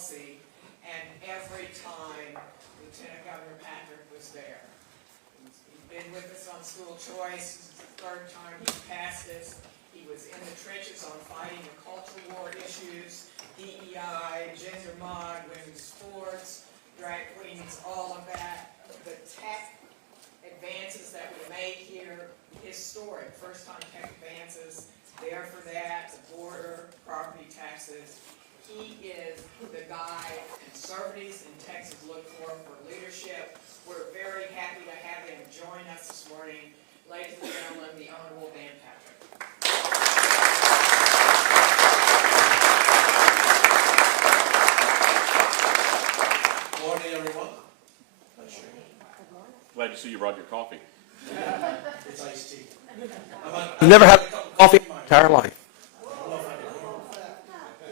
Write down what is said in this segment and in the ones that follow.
policy, and every time Lieutenant Governor Patrick was there. He's been with us on school choice. This is the third time he's passed this. He was in the trenches on fighting the culture war issues, DEI, gender mod, women's sports, drag queens, all of that. The tech advances that we made here, historic, first-time tech advances, there for that, the border, property taxes. He is the guy conservatives in Texas look for leadership. We're very happy to have him join us this morning. Ladies and gentlemen, the Honorable Dan Patrick. Good morning, everyone. Glad to see you brought your coffee. It's iced tea. I've never had a cup of coffee in my entire life.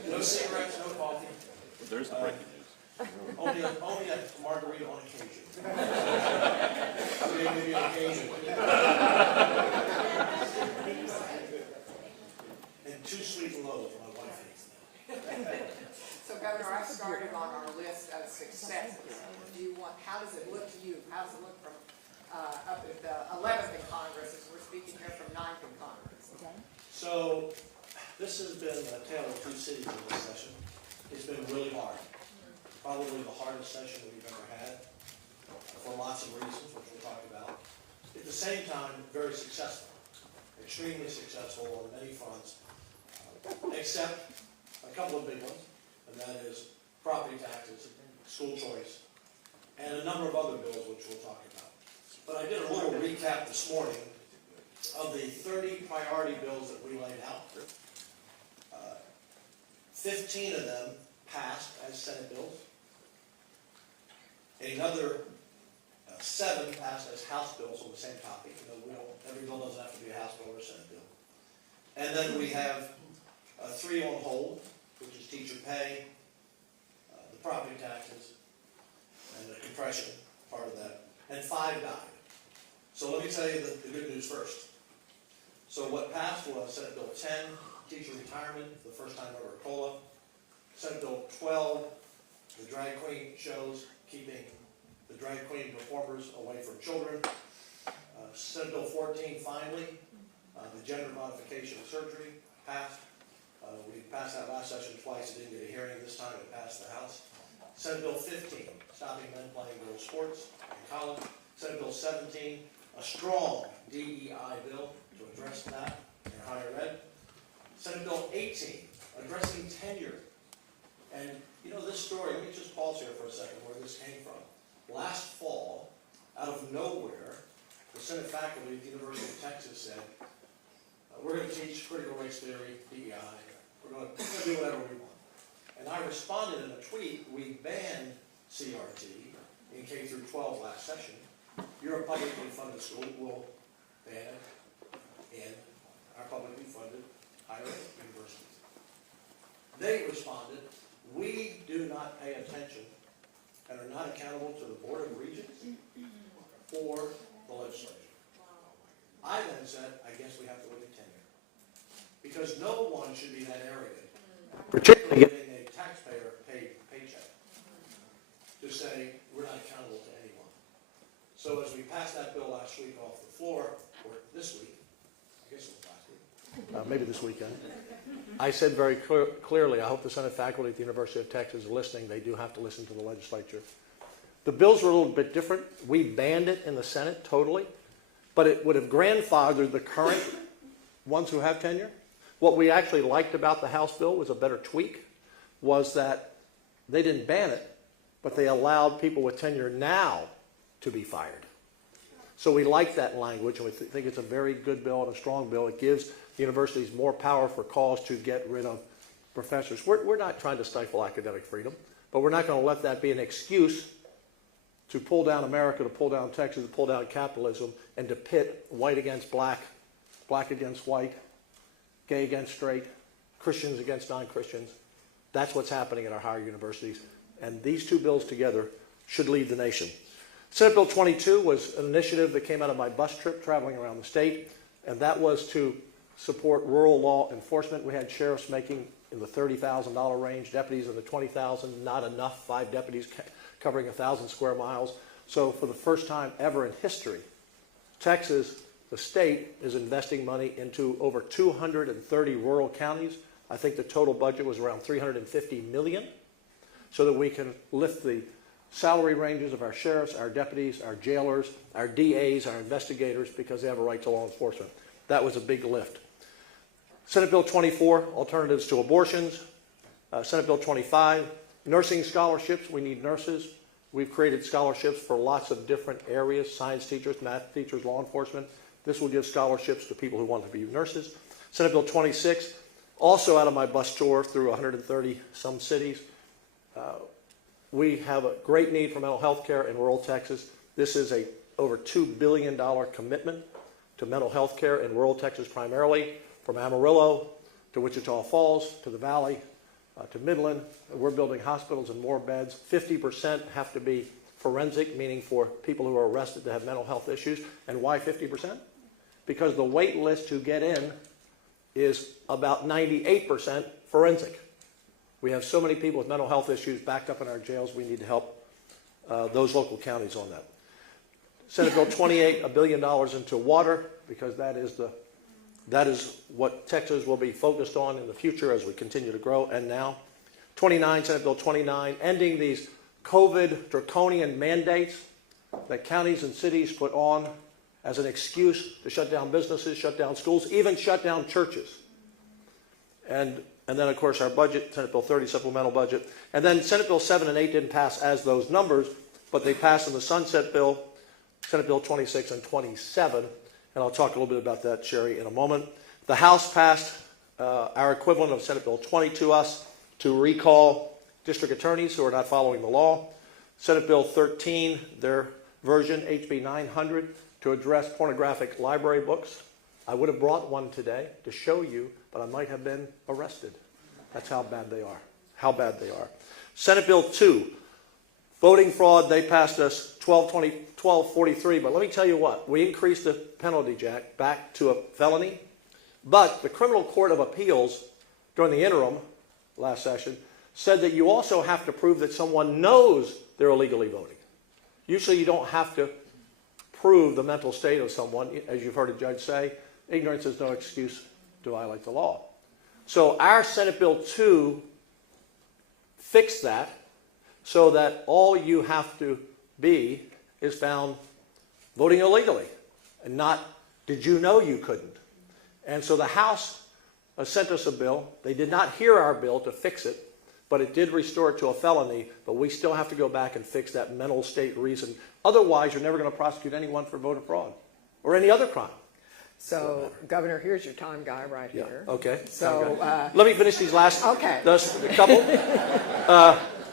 No cigarettes, no coffee. There's the breaking news. Only a margarita on occasion. Maybe on occasion. And 2 sweet and low for my wife hates that. So, Governor, I started on our list of successes. How does it look to you? How does it look from up at the 11th in Congress, as we're speaking here from 9th in Congress? Okay. So, this has been a tale of 2 cities in this session. It's been really hard. Probably the hardest session we've ever had, for lots of reasons, which we'll talk about. At the same time, very successful. Extremely successful on many fronts, except a couple of big ones, and that is property taxes, school choice, and a number of other bills which we'll talk about. But I did a little recap this morning of the 30 priority bills that we laid out. 15 of them passed as Senate bills. Another 7 passed as House bills on the same topic. Every bill doesn't have to be a House bill or a Senate bill. And then we have 3 on hold, which is teacher pay, the property taxes, and the compression part of that, and 5 died. So let me tell you the good news first. So what passed was Senate Bill 10, teacher retirement, for the first time ever at COLA. Senate Bill 12, the drag queen shows, keeping the drag queen performers away from children. Senate Bill 14, finally, the gender modification of surgery passed. We passed that last session twice. It didn't get a hearing this time. It passed the House. Senate Bill 15, stopping men playing girls' sports in college. Senate Bill 17, a strong DEI bill to address that in higher ed. Senate Bill 18, addressing tenure. And you know this story, let me just pause here for a second where this came from. Last fall, out of nowhere, the Senate faculty at the University of Texas said, we're going to teach critical race theory, DEI. We're going to do whatever we want. And I responded in a tweet, we banned CRT in K through 12 last session. You're a publicly funded school, we'll ban it in our publicly funded higher ed universities. They responded, we do not pay attention and are not accountable to the Board of Regents or the legislature. I then said, I guess we have to look at tenure. Because no one should be that arrogant, particularly getting a taxpayer paid paycheck, to say we're not accountable to anyone. So as we passed that bill last week off the floor, or this week, I guess it was last week, maybe this weekend, I said very clearly, I hope the Senate faculty at the University of Texas are listening. They do have to listen to the legislature. The bills were a little bit different. We banned it in the Senate totally, but it would have grandfathered the current ones who have tenure. What we actually liked about the House bill was a better tweak, was that they didn't ban it, but they allowed people with tenure now to be fired. So we like that language, and we think it's a very good bill and a strong bill. It gives the universities more power for cause to get rid of professors. We're not trying to stifle academic freedom, but we're not going to let that be an excuse to pull down America, to pull down Texas, to pull down capitalism, and to pit white against black, black against white, gay against straight, Christians against non-Christians. That's what's happening at our higher universities. And these 2 bills together should lead the nation. Senate Bill 22 was an initiative that came out of my bus trip traveling around the state, and that was to support rural law enforcement. We had sheriffs making in the $30,000 range, deputies in the $20,000, not enough, 5 deputies covering 1,000 square miles. So for the first time ever in history, Texas, the state, is investing money into over 230 rural counties. I think the total budget was around $350 million, so that we can lift the salary ranges of our sheriffs, our deputies, our jailers, our DAs, our investigators, because they have a right to law enforcement. That was a big lift. Senate Bill 24, alternatives to abortions. Senate Bill 25, nursing scholarships. We need nurses. We've created scholarships for lots of different areas, science teachers, math teachers, law enforcement. This will give scholarships to people who want to be nurses. Senate Bill 26, also out of my bus tour through 130 some cities. We have a great need for mental health care in rural Texas. This is a over $2 billion commitment to mental health care in rural Texas primarily, from Amarillo to Wichita Falls to the Valley to Midland. We're building hospitals and more beds. 50% have to be forensic, meaning for people who are arrested to have mental health issues. And why 50%? Because the wait list to get in is about 98% forensic. We have so many people with mental health issues backed up in our jails. We need to help those local counties on that. Senate Bill 28, $1 billion into water, because that is what Texas will be focused on in the future as we continue to grow. And now, 29, Senate Bill 29, ending these COVID draconian mandates that counties and cities put on as an excuse to shut down businesses, shut down schools, even shut down churches. And then, of course, our budget, Senate Bill 30, supplemental budget. And then Senate Bill 7 and 8 didn't pass as those numbers, but they passed in the Sunset Bill, Senate Bill 26 and 27. And I'll talk a little bit about that, Sherry, in a moment. The House passed our equivalent of Senate Bill 20 to us to recall district attorneys who are not following the law. Senate Bill 13, their version, HB 900, to address pornographic library books. I would have brought one today to show you, but I might have been arrested. That's how bad they are. How bad they are. Senate Bill 2, voting fraud, they passed us 1243, but let me tell you what, we increased the penalty, Jack, back to a felony, but the Criminal Court of Appeals, during the interim last session, said that you also have to prove that someone knows they're illegally voting. Usually you don't have to prove the mental state of someone, as you've heard a judge say. Ignorance is no excuse to violate the law. So our Senate Bill 2 fixed that so that all you have to be is found voting illegally and not, did you know you couldn't? And so the House sent us a bill. They did not hear our bill to fix it, but it did restore it to a felony, but we still have to go back and fix that mental state reason. Otherwise, you're never going to prosecute anyone for voter fraud or any other crime. So, Governor, here's your time guy right here. Okay. So, let me finish these last okay. a couple.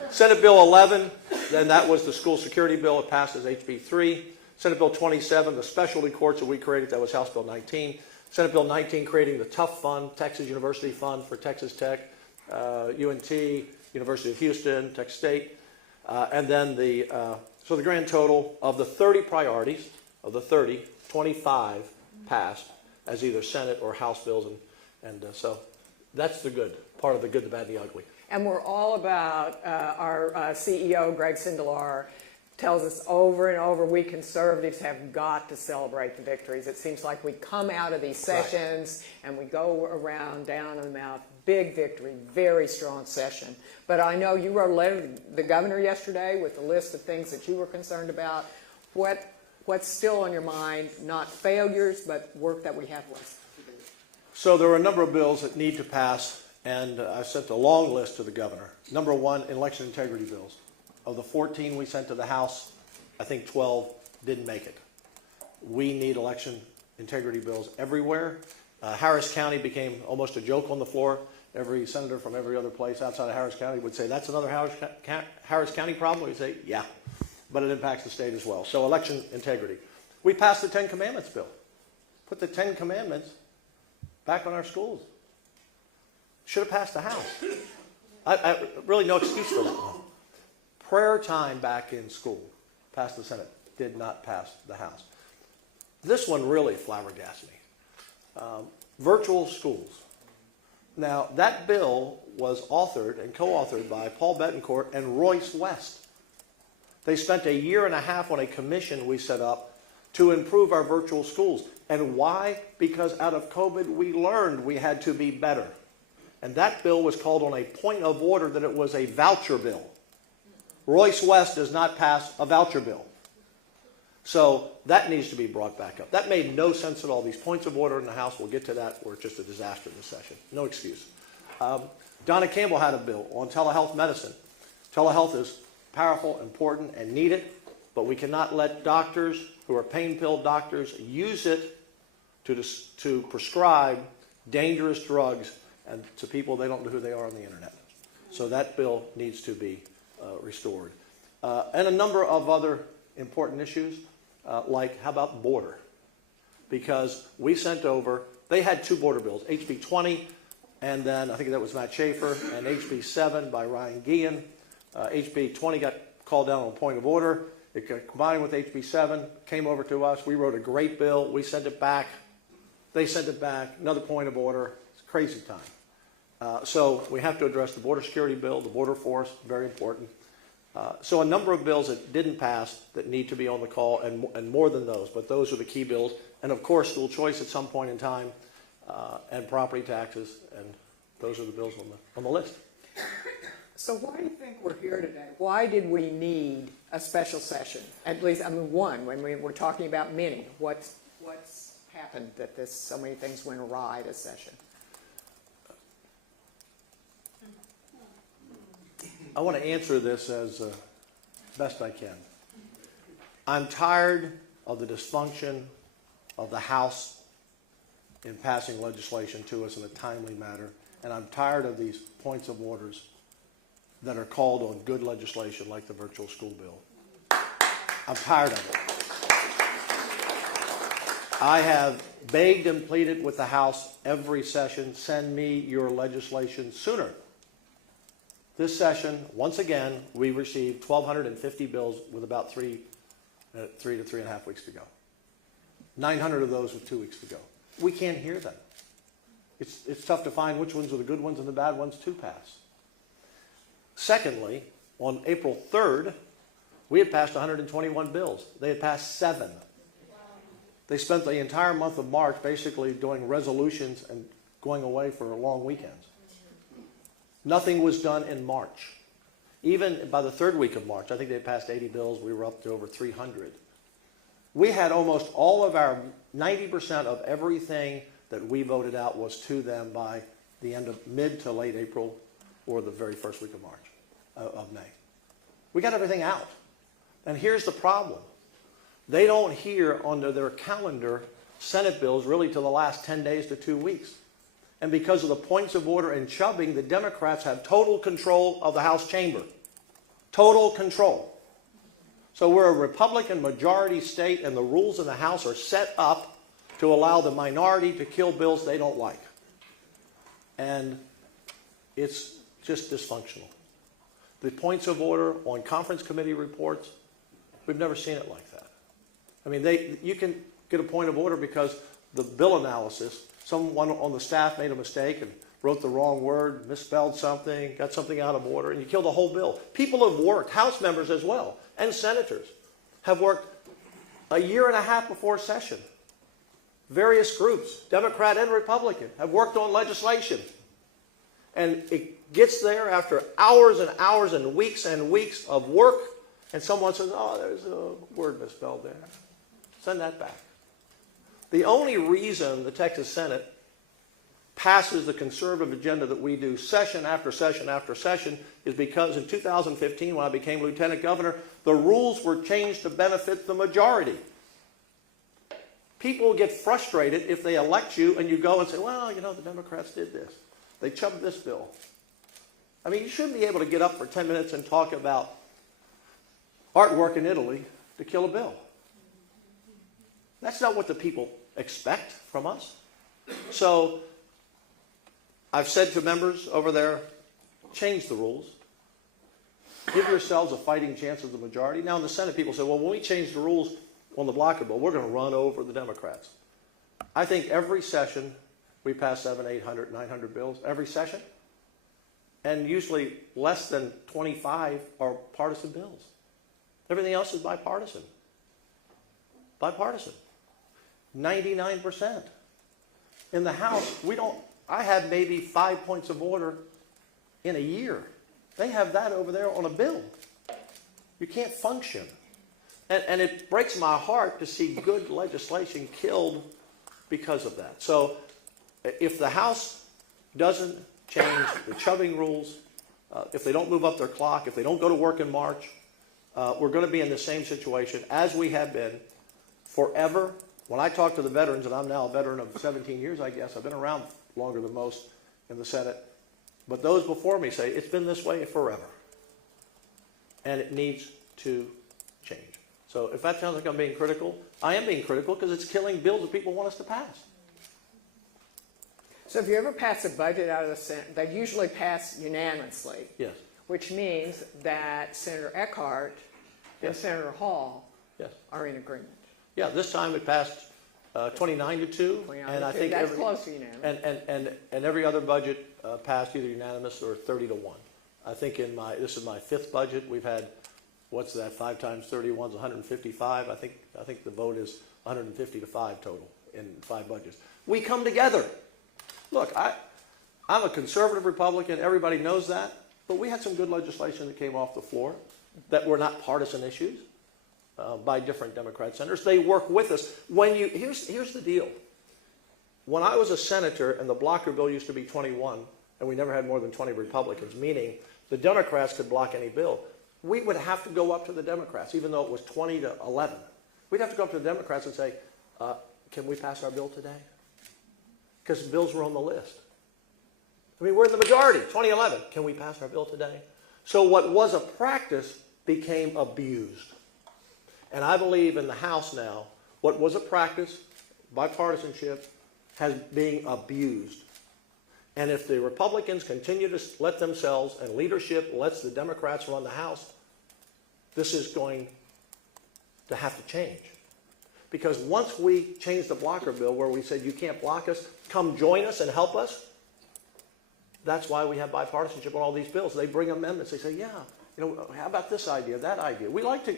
Senate Bill 11, then that was the school security bill. It passed as HB 3. Senate Bill 27, the specialty courts that we created, that was House Bill 19. Senate Bill 19, creating the TUF Fund, Texas University Fund for Texas Tech, UNT, University of Houston, Texas State. And then so the grand total of the 30 priorities, of the 30, 25 passed as either Senate or House bills, and so that's the good, part of the good, the bad, and the ugly. And we're all about, our CEO, Greg Sindelar, tells us over and over, we conservatives have got to celebrate the victories. It seems like we come out of these sessions and we go around down in the mouth, big victory, very strong session. But I know you wrote a letter to the governor yesterday with a list of things that you were concerned about. What's still on your mind, not failures, but work that we have left? So there are a number of bills that need to pass, and I sent a long list to the governor. Number one, election integrity bills. Of the 14 we sent to the House, I think 12 didn't make it. We need election integrity bills everywhere. Harris County became almost a joke on the floor. Every senator from every other place outside of Harris County would say, that's another Harris County problem? We'd say, yeah, but it impacts the state as well. So election integrity. We passed the 10 Commandments bill. Put the 10 Commandments back on our schools. Should have passed the House. I really no excuse for that one. Prayer time back in school passed the Senate, did not pass the House. This one really flabbergasted me. Virtual schools. Now, that bill was authored and co-authored by Paul Betancourt and Royce West. They spent a year and a half on a commission we set up to improve our virtual schools. And why? Because out of COVID, we learned we had to be better. And that bill was called on a point of order that it was a voucher bill. Royce West does not pass a voucher bill. So that needs to be brought back up. That made no sense at all. These points of order in the House, we'll get to that, were just a disaster in this session. No excuse. Donna Campbell had a bill on telehealth medicine. Telehealth is powerful, important, and needed, but we cannot let doctors who are pain pill doctors use it to prescribe dangerous drugs and to people they don't know who they are on the internet. So that bill needs to be restored. And a number of other important issues, like how about border? Because we sent over, they had two border bills, HB 20, and then I think that was Matt Schaefer, and HB 7 by Ryan Guillen. HB 20 got called down on point of order. It got combined with HB 7, came over to us. We wrote a great bill. We sent it back. They sent it back. Another point of order. It's a crazy time. So we have to address the border security bill, the border force, very important. So a number of bills that didn't pass that need to be on the call, and more than those, but those are the key bills. And of course, school choice at some point in time, and property taxes, and those are the bills on the list. So why do you think we're here today? Why did we need a special session? At least, I mean, one, when we were talking about many. What's happened that so many things went awry this session? I want to answer this as best I can. I'm tired of the dysfunction of the House in passing legislation to us in a timely manner, and I'm tired of these points of orders that are called on good legislation like the virtual school bill. I'm tired of it. I have begged and pleaded with the House every session, send me your legislation sooner. This session, once again, we received 1,250 bills with about 3 to 3.5 weeks to go. 900 of those with 2 weeks to go. We can't hear them. It's tough to find which ones are the good ones and the bad ones to pass. Secondly, on April 3rd, we had passed 121 bills. They had passed 7. They spent the entire month of March basically doing resolutions and going away for long weekends. Nothing was done in March. Even by the third week of March, I think they passed 80 bills. We were up to over 300. We had almost all of our 90% of everything that we voted out was to them by the end of mid to late April or the very first week of March, of May. We got everything out. And here's the problem. They don't hear under their calendar Senate bills really till the last 10 days to 2 weeks. And because of the points of order and chubbing, the Democrats have total control of the House chamber. Total control. So we're a Republican majority state, and the rules in the House are set up to allow the minority to kill bills they don't like. And it's just dysfunctional. The points of order on conference committee reports, we've never seen it like that. I mean, you can get a point of order because the bill analysis, someone on the staff made a mistake and wrote the wrong word, misspelled something, got something out of order, and you kill the whole bill. People have worked, House members as well, and senators, have worked a year and a half before session. Various groups, Democrat and Republican, have worked on legislation. And it gets there after hours and hours and weeks of work, and someone says, oh, there's a word misspelled there. Send that back. The only reason the Texas Senate passes the conservative agenda that we do session after session after session is because in 2015, when I became lieutenant governor, the rules were changed to benefit the majority. People get frustrated if they elect you and you go and say, well, you know, the Democrats did this. They chubbed this bill. I mean, you shouldn't be able to get up for 10 minutes and talk about artwork in Italy to kill a bill. That's not what the people expect from us. So I've said to members over there, change the rules. Give yourselves a fighting chance of the majority. Now in the Senate, people say, well, when we change the rules on the blocker bill, we're going to run over the Democrats. I think every session we pass 700, 800, 900 bills every session. And usually less than 25 are partisan bills. Everything else is bipartisan. Bipartisan. 99%. In the House, I have maybe 5 points of order in a year. They have that over there on a bill. You can't function. And it breaks my heart to see good legislation killed because of that. So if the House doesn't change the chubbing rules, if they don't move up their clock, if they don't go to work in March, we're going to be in the same situation as we have been forever. When I talk to the veterans, and I'm now a veteran of 17 years, I guess, I've been around longer than most in the Senate, but those before me say it's been this way forever. And it needs to change. So if that sounds like I'm being critical, I am being critical because it's killing bills that people want us to pass. So if you ever pass a budget out of the Senate, they usually pass unanimously. Yes. Which means that Senator Eckhart and Yes. Senator Hall Yes. are in agreement. Yeah, this time it passed 29-2, 29 and I to think two. That's close to unanimous. and every other budget passed either unanimous or 30-1. I think this is my fifth budget. We've had, what's that? 5 times 31 is 155. I think the vote is 150-5 total in 5 budgets. We come together. Look, I'm a conservative Republican. Everybody knows that. But we had some good legislation that came off the floor that were not partisan issues by different Democrat senators. They work with us. Here's the deal. When I was a senator and the blocker bill used to be 21, and we never had more than 20 Republicans, meaning the Democrats could block any bill, we would have to go up to the Democrats, even though it was 20-11. We'd have to go up to the Democrats and say, can we pass our bill today? Because bills were on the list. I mean, we're in the majority, 2011. Can we pass our bill today? So what was a practice became abused. And I believe in the House now, what was a practice, bipartisanship, has being abused. And if the Republicans continue to let themselves, and leadership lets the Democrats run the House, this is going to have to change. Because once we changed the blocker bill where we said you can't block us, come join us and help us, that's why we have bipartisanship on all these bills. They bring amendments. They say, yeah, how about this idea, that idea? We like to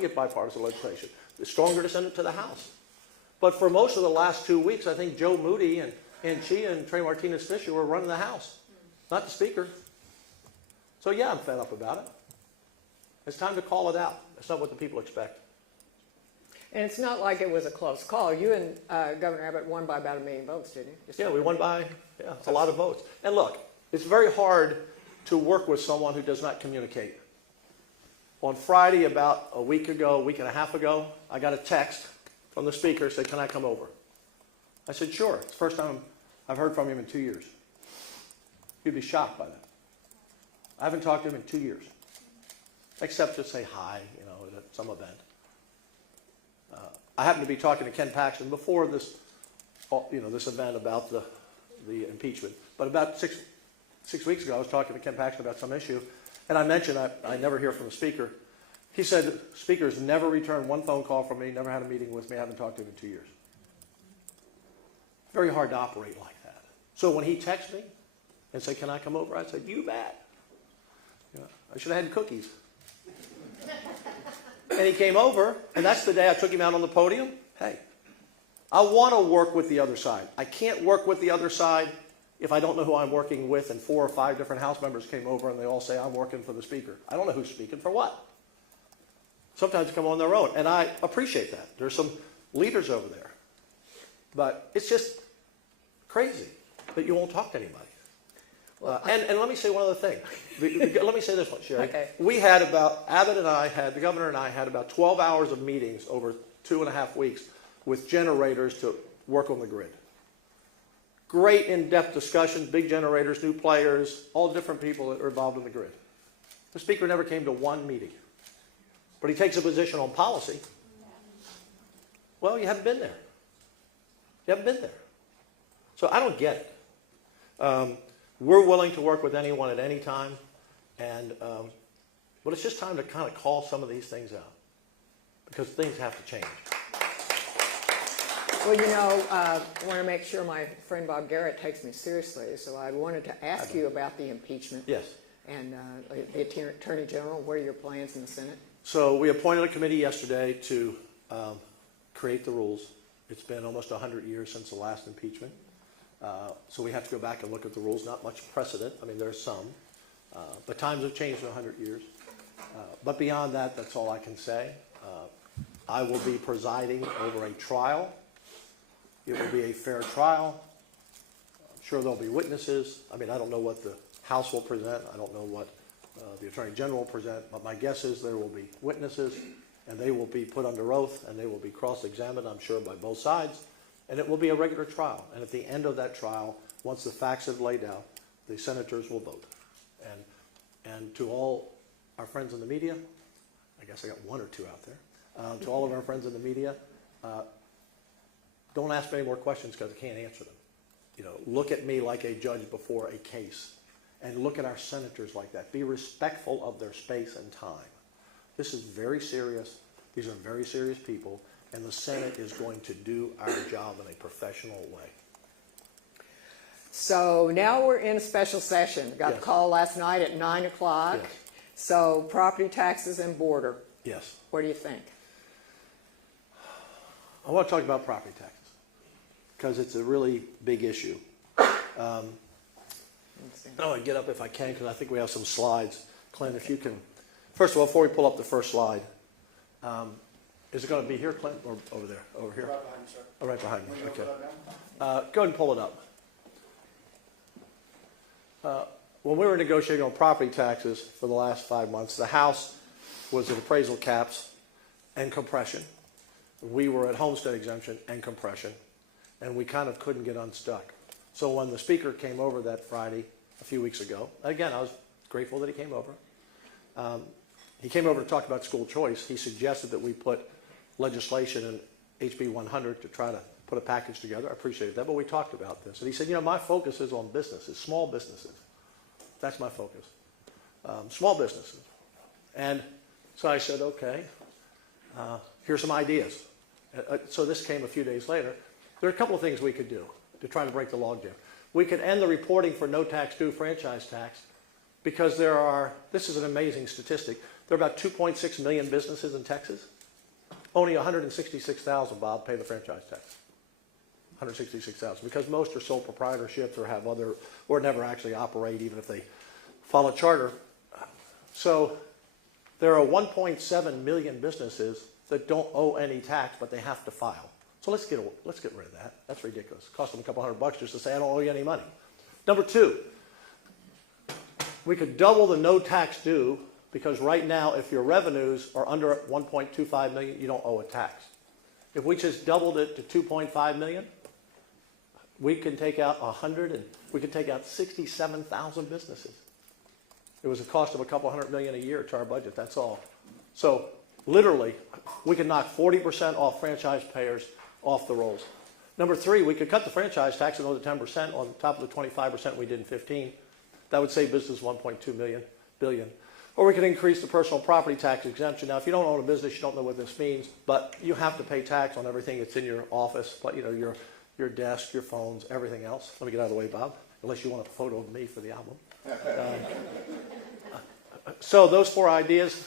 get bipartisan legislation. It's stronger to send it to the House. But for most of the last 2 weeks, I think Joe Moody and Chia and Trey Martinez-Fisher were running the House, not the Speaker. So yeah, I'm fed up about it. It's time to call it out. That's not what the people expect. And it's not like it was a close call. You and Governor Abbott won by about 1 million votes, didn't you? Yeah, we won by a lot of votes. And look, it's very hard to work with someone who does not communicate. On Friday, about a week and a half ago, I got a text from the Speaker saying, can I come over? I said, sure. It's the first time I've heard from him in 2 years. You'd be shocked by that. I haven't talked to him in 2 years, except to say hi, at some event. I happened to be talking to Ken Paxton before this, this event about the impeachment. But about six weeks ago, I was talking to Ken Paxton about some issue, and I mentioned I never hear from the Speaker. He said, Speaker's never returned one phone call from me, never had a meeting with me, I haven't talked to him in 2 years. Very hard to operate like that. So when he texted me and said, can I come over? I said, you bet. I should have had cookies. And he came over, and that's the day I took him out on the podium. Hey, I want to work with the other side. I can't work with the other side if I don't know who I'm working with, and 4 or 5 different House members came over, and they all say, I'm working for the Speaker. I don't know who's speaking for what. Sometimes they come on their own, and I appreciate that. There's some leaders over there. But it's just crazy that you won't talk to anybody. And let me say one other thing. Let me say this one, Sherry. Okay. We had the governor and I had about 12 hours of meetings over 2.5 weeks with generators to work on the grid. Great in-depth discussions, big generators, new players, all different people that are involved in the grid. The Speaker never came to one meeting. But he takes a position on policy. Well, you haven't been there. You haven't been there. So I don't get it. We're willing to work with anyone at any time, but it's just time to kind of call some of these things out because things have to change. Well, you know, I want to make sure my friend Bob Garrett takes me seriously, so I wanted to ask you about the impeachment. Yes. And the Attorney General, what are your plans in the Senate? So we appointed a committee yesterday to create the rules. It's been almost 100 years since the last impeachment. So we have to go back and look at the rules. Not much precedent. I mean, there's some. But times have changed in 100 years. But beyond that, that's all I can say. I will be presiding over a trial. It will be a fair trial. I'm sure there'll be witnesses. I mean, I don't know what the House will present. I don't know what the Attorney General will present. But my guess is there will be witnesses, and they will be put under oath, and they will be cross-examined, I'm sure, by both sides. And it will be a regular trial. And at the end of that trial, once the facts have laid out, the senators will vote. And to all our friends in the media, I guess I got one or two out there, to all of our friends in the media, don't ask me any more questions because I can't answer them. You know, look at me like a judge before a case, and look at our senators like that. Be respectful of their space and time. This is very serious. These are very serious people, and the Senate is going to do our job in a professional way. So now we're in a special session. Got the Yes. call last night at 9 o'clock. Yes. So property taxes and border. Yes. What do you think? I want to talk about property taxes because it's a really big issue. I want to get up if I can because I think we have some slides. Clint, if you can. First of all, before we pull up the first slide, is it going to be here, Clint, or over there? Over here? Right behind you, sir. Oh, right behind me. Will you Okay. open it up Go ahead and pull it up. When we were negotiating on property taxes for the last 5 months, the House was at appraisal caps and compression. We were at Homestead exemption and compression, and we kind of couldn't get unstuck. So when the Speaker came over that Friday a few weeks ago, again, I was grateful that he came over. He came over to talk about school choice. He suggested that we put legislation in HB 100 to try to put a package together. I appreciated that, but we talked about this. And he said, you know, my focus is on businesses, small businesses. That's my focus. Small businesses. And so I said, okay, here's some ideas. So this came a few days later. There are a couple of things we could do to try to break the logjam. We could end the reporting for no tax due franchise tax because there are, this is an amazing statistic, there are about 2.6 million businesses in Texas. Only 166,000, Bob, pay the franchise tax. 166,000, because most are sole proprietorships or have other, or never actually operate even if they follow charter. So there are 1.7 million businesses that don't owe any tax, but they have to file. So let's get rid of that. That's ridiculous. It costs them a couple $100 just to say, I don't owe you any money. Number two, we could double the no tax due, because right now, if your revenues are under 1.25 million, you don't owe a tax. If we just doubled it to 2.5 million, we can take out 67,000 businesses. It was a cost of a couple $100 million a year to our budget, that's all. So literally, we could knock 40% off franchise payers off the rolls. Number three, we could cut the franchise tax another 10% on top of the 25% we did in 15. That would save business $1.2 billion. Or we could increase the personal property tax exemption. Now, if you don't own a business, you don't know what this means, but you have to pay tax on everything that's in your office, but you know, your desk, your phones, everything else. Let me get out of the way, Bob, unless you want a photo of me for the album. So those four ideas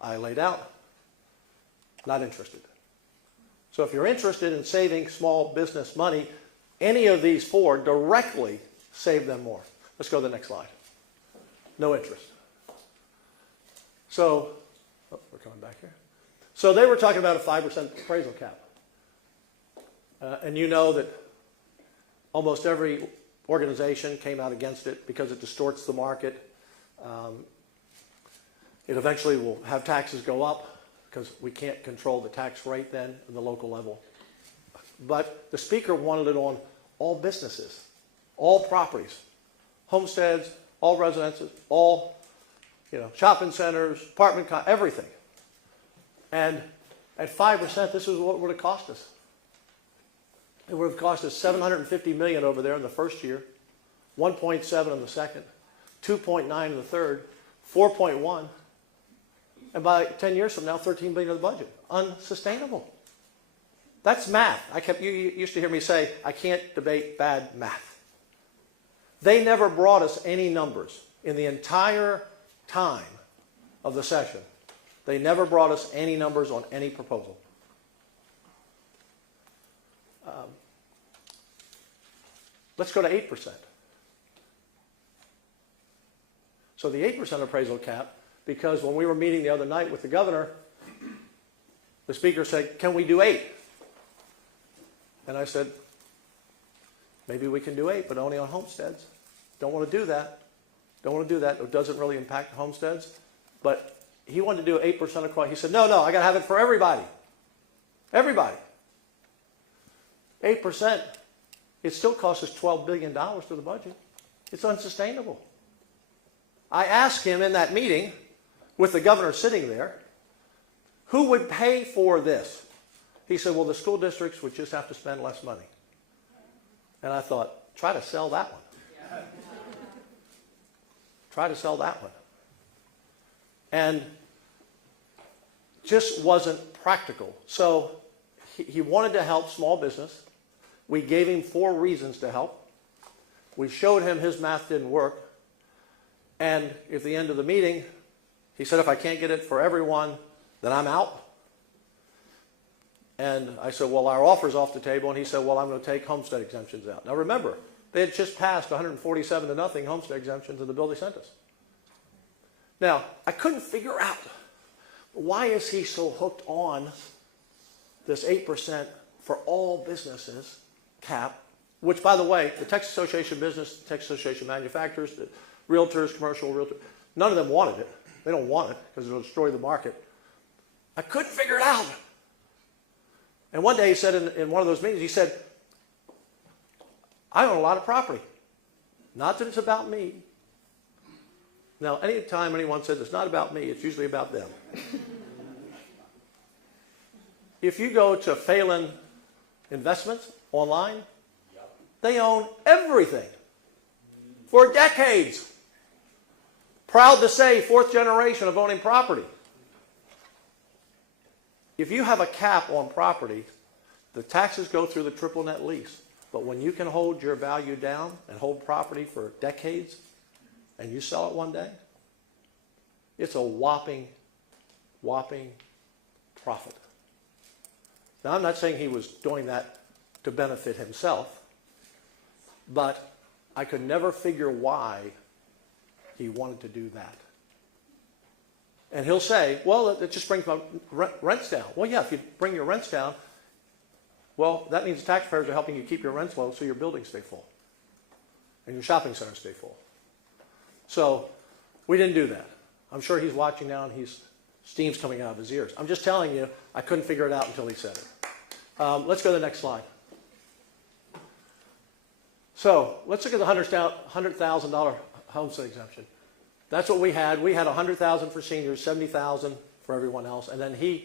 I laid out. Not interested. So if you're interested in saving small business money, any of these four directly save them more. Let's go to the next slide. No interest. So, we're coming back here. So they were talking about a 5% appraisal cap. And you know that almost every organization came out against it because it distorts the market. It eventually will have taxes go up because we can't control the tax rate then at the local level. But the Speaker wanted it on all businesses, all properties, homesteads, all residences, all, shopping centers, apartment, everything. And at 5%, this is what it would have cost us. It would have cost us $750 million over there in the first year, 1.7 in the second, 2.9 in the third, 4.1, and by 10 years from now, $13 billion of the budget. Unsustainable. That's math. You used to hear me say, I can't debate bad math. They never brought us any numbers in the entire time of the session. They never brought us any numbers on any proposal. Let's go to 8%. So the 8% appraisal cap, because when we were meeting the other night with the governor, the speaker said, can we do 8? And I said, maybe we can do 8, but only on homesteads. Don't want to do that. Don't want to do that. It doesn't really impact homesteads. But he wanted to do 8% across. He said, no, I got to have it for everybody. Everybody. 8%. It still costs us $12 billion to the budget. It's unsustainable. I asked him in that meeting, with the governor sitting there, who would pay for this? He said, well, the school districts would just have to spend less money. And I thought, try to sell that one. Try to sell that one. And just wasn't practical. So he wanted to help small business. We gave him 4 reasons to help. We showed him his math didn't work. And at the end of the meeting, he said, if I can't get it for everyone, then I'm out. And I said, well, our offer's off the table. And he said, well, I'm going to take homestead exemptions out. Now remember, they had just passed 147-0 homestead exemptions in the bill they sent us. Now, I couldn't figure out, why is he so hooked on this 8% for all businesses cap, which, by the way, the Texas Association of Business, the Texas Association of Manufacturers, the realtors, commercial realtors, none of them wanted it. They don't want it because it'll destroy the market. I couldn't figure it out. And one day he said in one of those meetings, he said, I own a lot of property. Not that it's about me. Now, anytime anyone says it's not about me, it's usually about them. If you go to Phelan Investments online, they own everything for decades. Proud to say, 4th generation of owning property. If you have a cap on property, the taxes go through the triple net lease. But when you can hold your value down and hold property for decades, and you sell it one day, it's a whopping profit. Now, I'm not saying he was doing that to benefit himself, but I could never figure why he wanted to do that. And he'll say, well, it just brings my rents down. Well, yeah, if you bring your rents down, well, that means taxpayers are helping you keep your rents low so your buildings stay full and your shopping centers stay full. So we didn't do that. I'm sure he's watching now and steam's coming out of his ears. I'm just telling you, I couldn't figure it out until he said it. Let's go to the next slide. So let's look at the $100,000 homestead exemption. That's what we had. We had $100,000 for seniors, $70,000 for everyone else, and then the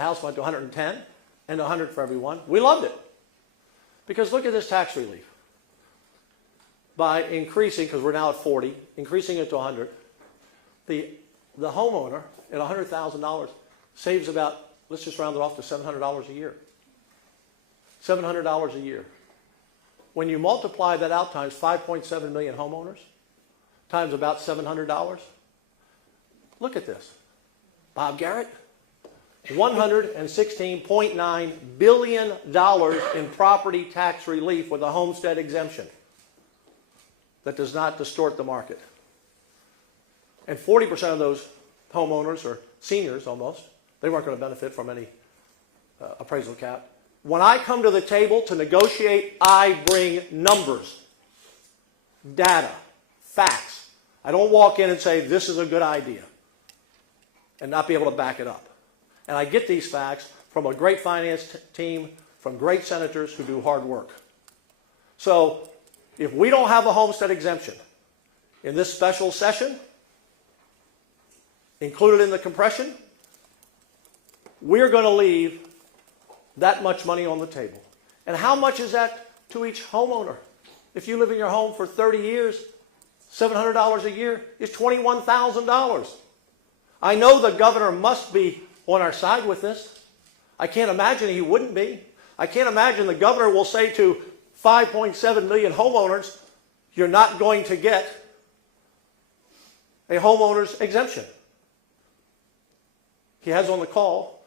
House went to $110 and $100 for everyone. We loved it because look at this tax relief. By increasing, because we're now at 40, increasing it to 100, the homeowner at $100,000 saves about, let's just round it off to $700 a year. $700 a year. When you multiply that out times 5.7 million homeowners, times about $700, look at this. Bob Garrett, $116.9 billion in property tax relief with a homestead exemption that does not distort the market. And 40% of those homeowners, or seniors almost, they weren't going to benefit from any appraisal cap. When I come to the table to negotiate, I bring numbers, data, facts. I don't walk in and say, this is a good idea, and not be able to back it up. And I get these facts from a great finance team, from great senators who do hard work. So if we don't have a homestead exemption in this special session, included in the compression, we're going to leave that much money on the table. And how much is that to each homeowner? If you live in your home for 30 years, $700 a year is $21,000. I know the governor must be on our side with this. I can't imagine he wouldn't be. I can't imagine the governor will say to 5.7 million homeowners, you're not going to get a homeowner's exemption. He has on the call,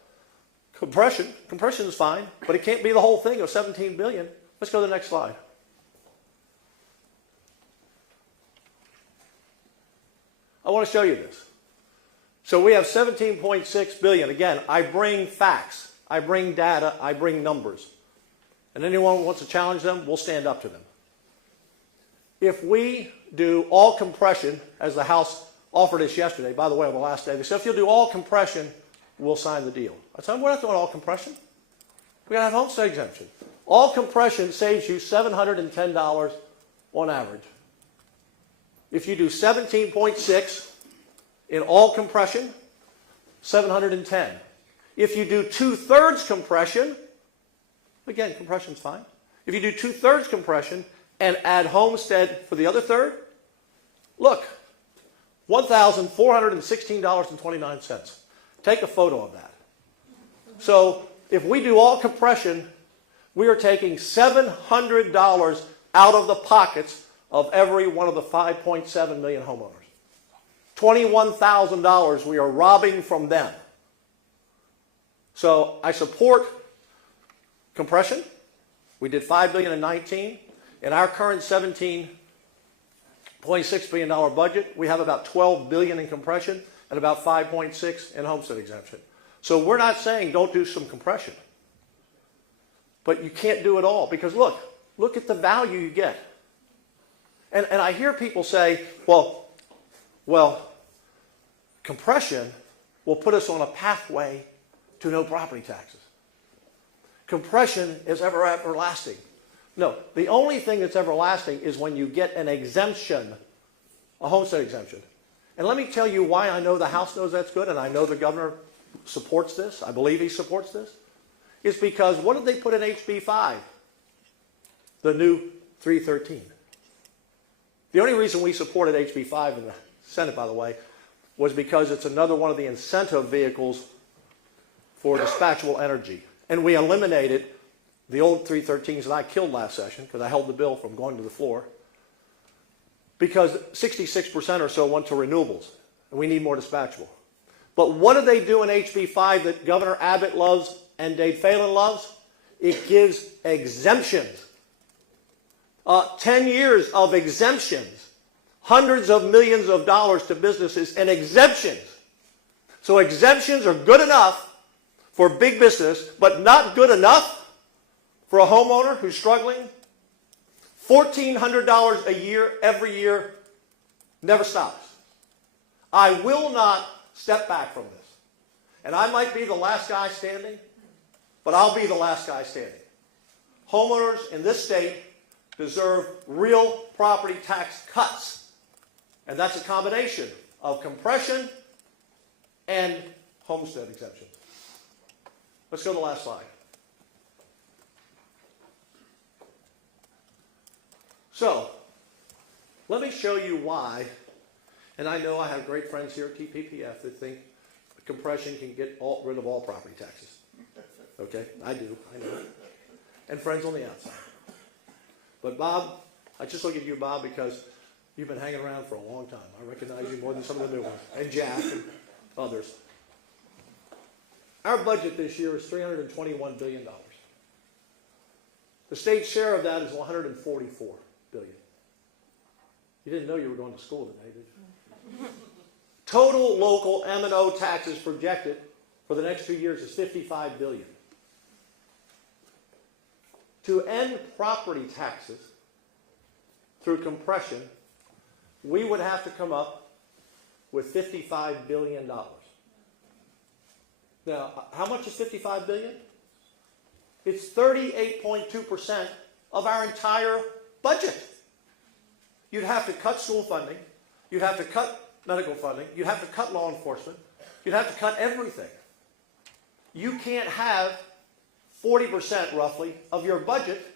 compression is fine, but it can't be the whole thing of 17 billion. Let's go to the next slide. I want to show you this. So we have 17.6 billion. Again, I bring facts, I bring data, I bring numbers. And anyone who wants to challenge them, we'll stand up to them. If we do all compression, as the House offered us yesterday, by the way, on the last day, they said, if you'll do all compression, we'll sign the deal. I said, we're not doing all compression. We got to have homestead exemption. All compression saves you $710 on average. If you do 17.6 in all compression, 710. If you do 2/3 compression, again, compression's fine. If you do 2/3 compression and add homestead for the other third, look, $1,416.29. Take a photo of that. So if we do all compression, we are taking $700 out of the pockets of every one of the 5.7 million homeowners. $21,000 we are robbing from them. So I support compression. We did $5 billion in 19. In our current $17.6 billion budget, we have about $12 billion in compression and about 5.6 in homestead exemption. So we're not saying don't do some compression. But you can't do it all because look at the value you get. And I hear people say, well, compression will put us on a pathway to no property taxes. Compression is everlasting. No, the only thing that's everlasting is when you get an exemption, a homestead exemption. And let me tell you why I know the House knows that's good, and I know the governor supports this. I believe he supports this. It's because what did they put in HB 5? The new 313. The only reason we supported HB 5 in the Senate, by the way, was because it's another one of the incentive vehicles for dispatchable energy. And we eliminated the old 313s that I killed last session because I held the bill from going to the floor. Because 66% or so went to renewables, and we need more dispatchable. But what do they do in HB 5 that Governor Abbott loves and Dave Phelan loves? It gives exemptions. 10 years of exemptions. Hundreds of millions of dollars to businesses and exemptions. So exemptions are good enough for big business, but not good enough for a homeowner who's struggling. $1,400 a year, every year, never stops. I will not step back from this. And I might be the last guy standing, but I'll be the last guy standing. Homeowners in this state deserve real property tax cuts. And that's a combination of compression and homestead exemptions. Let's go to the last slide. So, let me show you why, and I know I have great friends here at TPPF that think compression can get rid of all property taxes. Okay, I do, I know. And friends on the outside. But Bob, I just look at you, Bob, because you've been hanging around for a long time. I recognize you more than some of the new ones, and Jack and others. Our budget this year is $321 billion. The state's share of that is $144 billion. You didn't know you were going to school today, did you? Total local M&O taxes projected for the next 2 years is $55 billion. To end property taxes through compression, we would have to come up with $55 billion. Now, how much is $55 billion? It's 38.2% of our entire budget. You'd have to cut school funding. You'd have to cut medical funding. You'd have to cut law enforcement. You'd have to cut everything. You can't have 40% roughly of your budget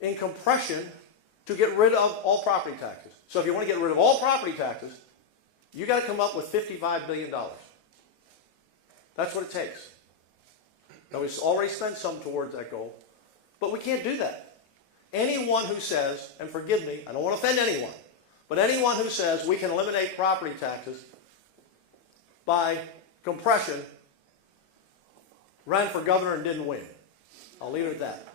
in compression to get rid of all property taxes. So if you want to get rid of all property taxes, you got to come up with $55 billion. That's what it takes. Now, we've already spent some towards that goal, but we can't do that. Anyone who says, and forgive me, I don't want to offend anyone, but anyone who says we can eliminate property taxes by compression ran for governor and didn't win. I'll leave it at that.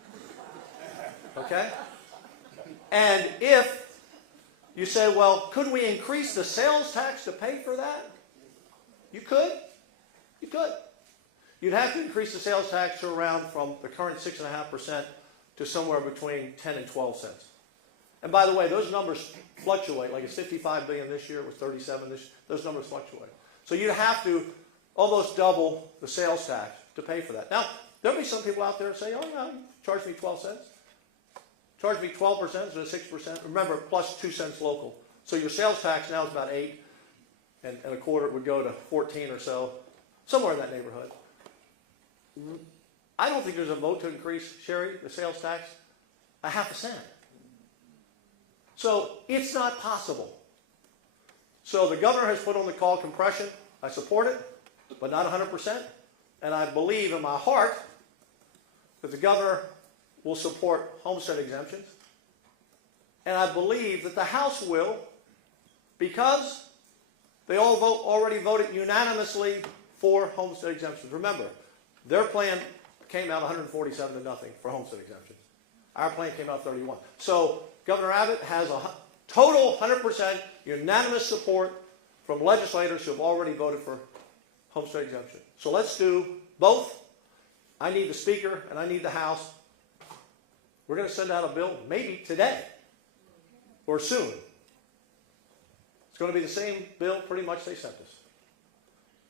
Okay? And if you say, well, couldn't we increase the sales tax to pay for that? You could. You could. You'd have to increase the sales tax to around from the current 6.5% to somewhere between 10 and 12 cents. And by the way, those numbers fluctuate. Like it's 55 billion this year, it was 37 this year. Those numbers fluctuate. So you'd have to almost double the sales tax to pay for that. Now, there'll be some people out there who say, oh, no, charge me 12 cents. Charge me 12% instead of 6%. Remember, plus 2 cents local. So your sales tax now is about 8, and a quarter would go to 14 or so, somewhere in that neighborhood. I don't think there's a vote to increase, Sherry, the sales tax, a half a cent. So it's not possible. So the governor has put on the call compression. I support it, but not 100%. And I believe in my heart that the governor will support homestead exemptions. And I believe that the House will, because they all already voted unanimously for homestead exemptions. Remember, their plan came out 147 to nothing for homestead exemptions. Our plan came out 31. So Governor Abbott has a total 100% unanimous support from legislators who have already voted for homestead exemption. So let's do both. I need the Speaker and I need the House. We're going to send out a bill maybe today or soon. It's going to be the same bill pretty much they sent us.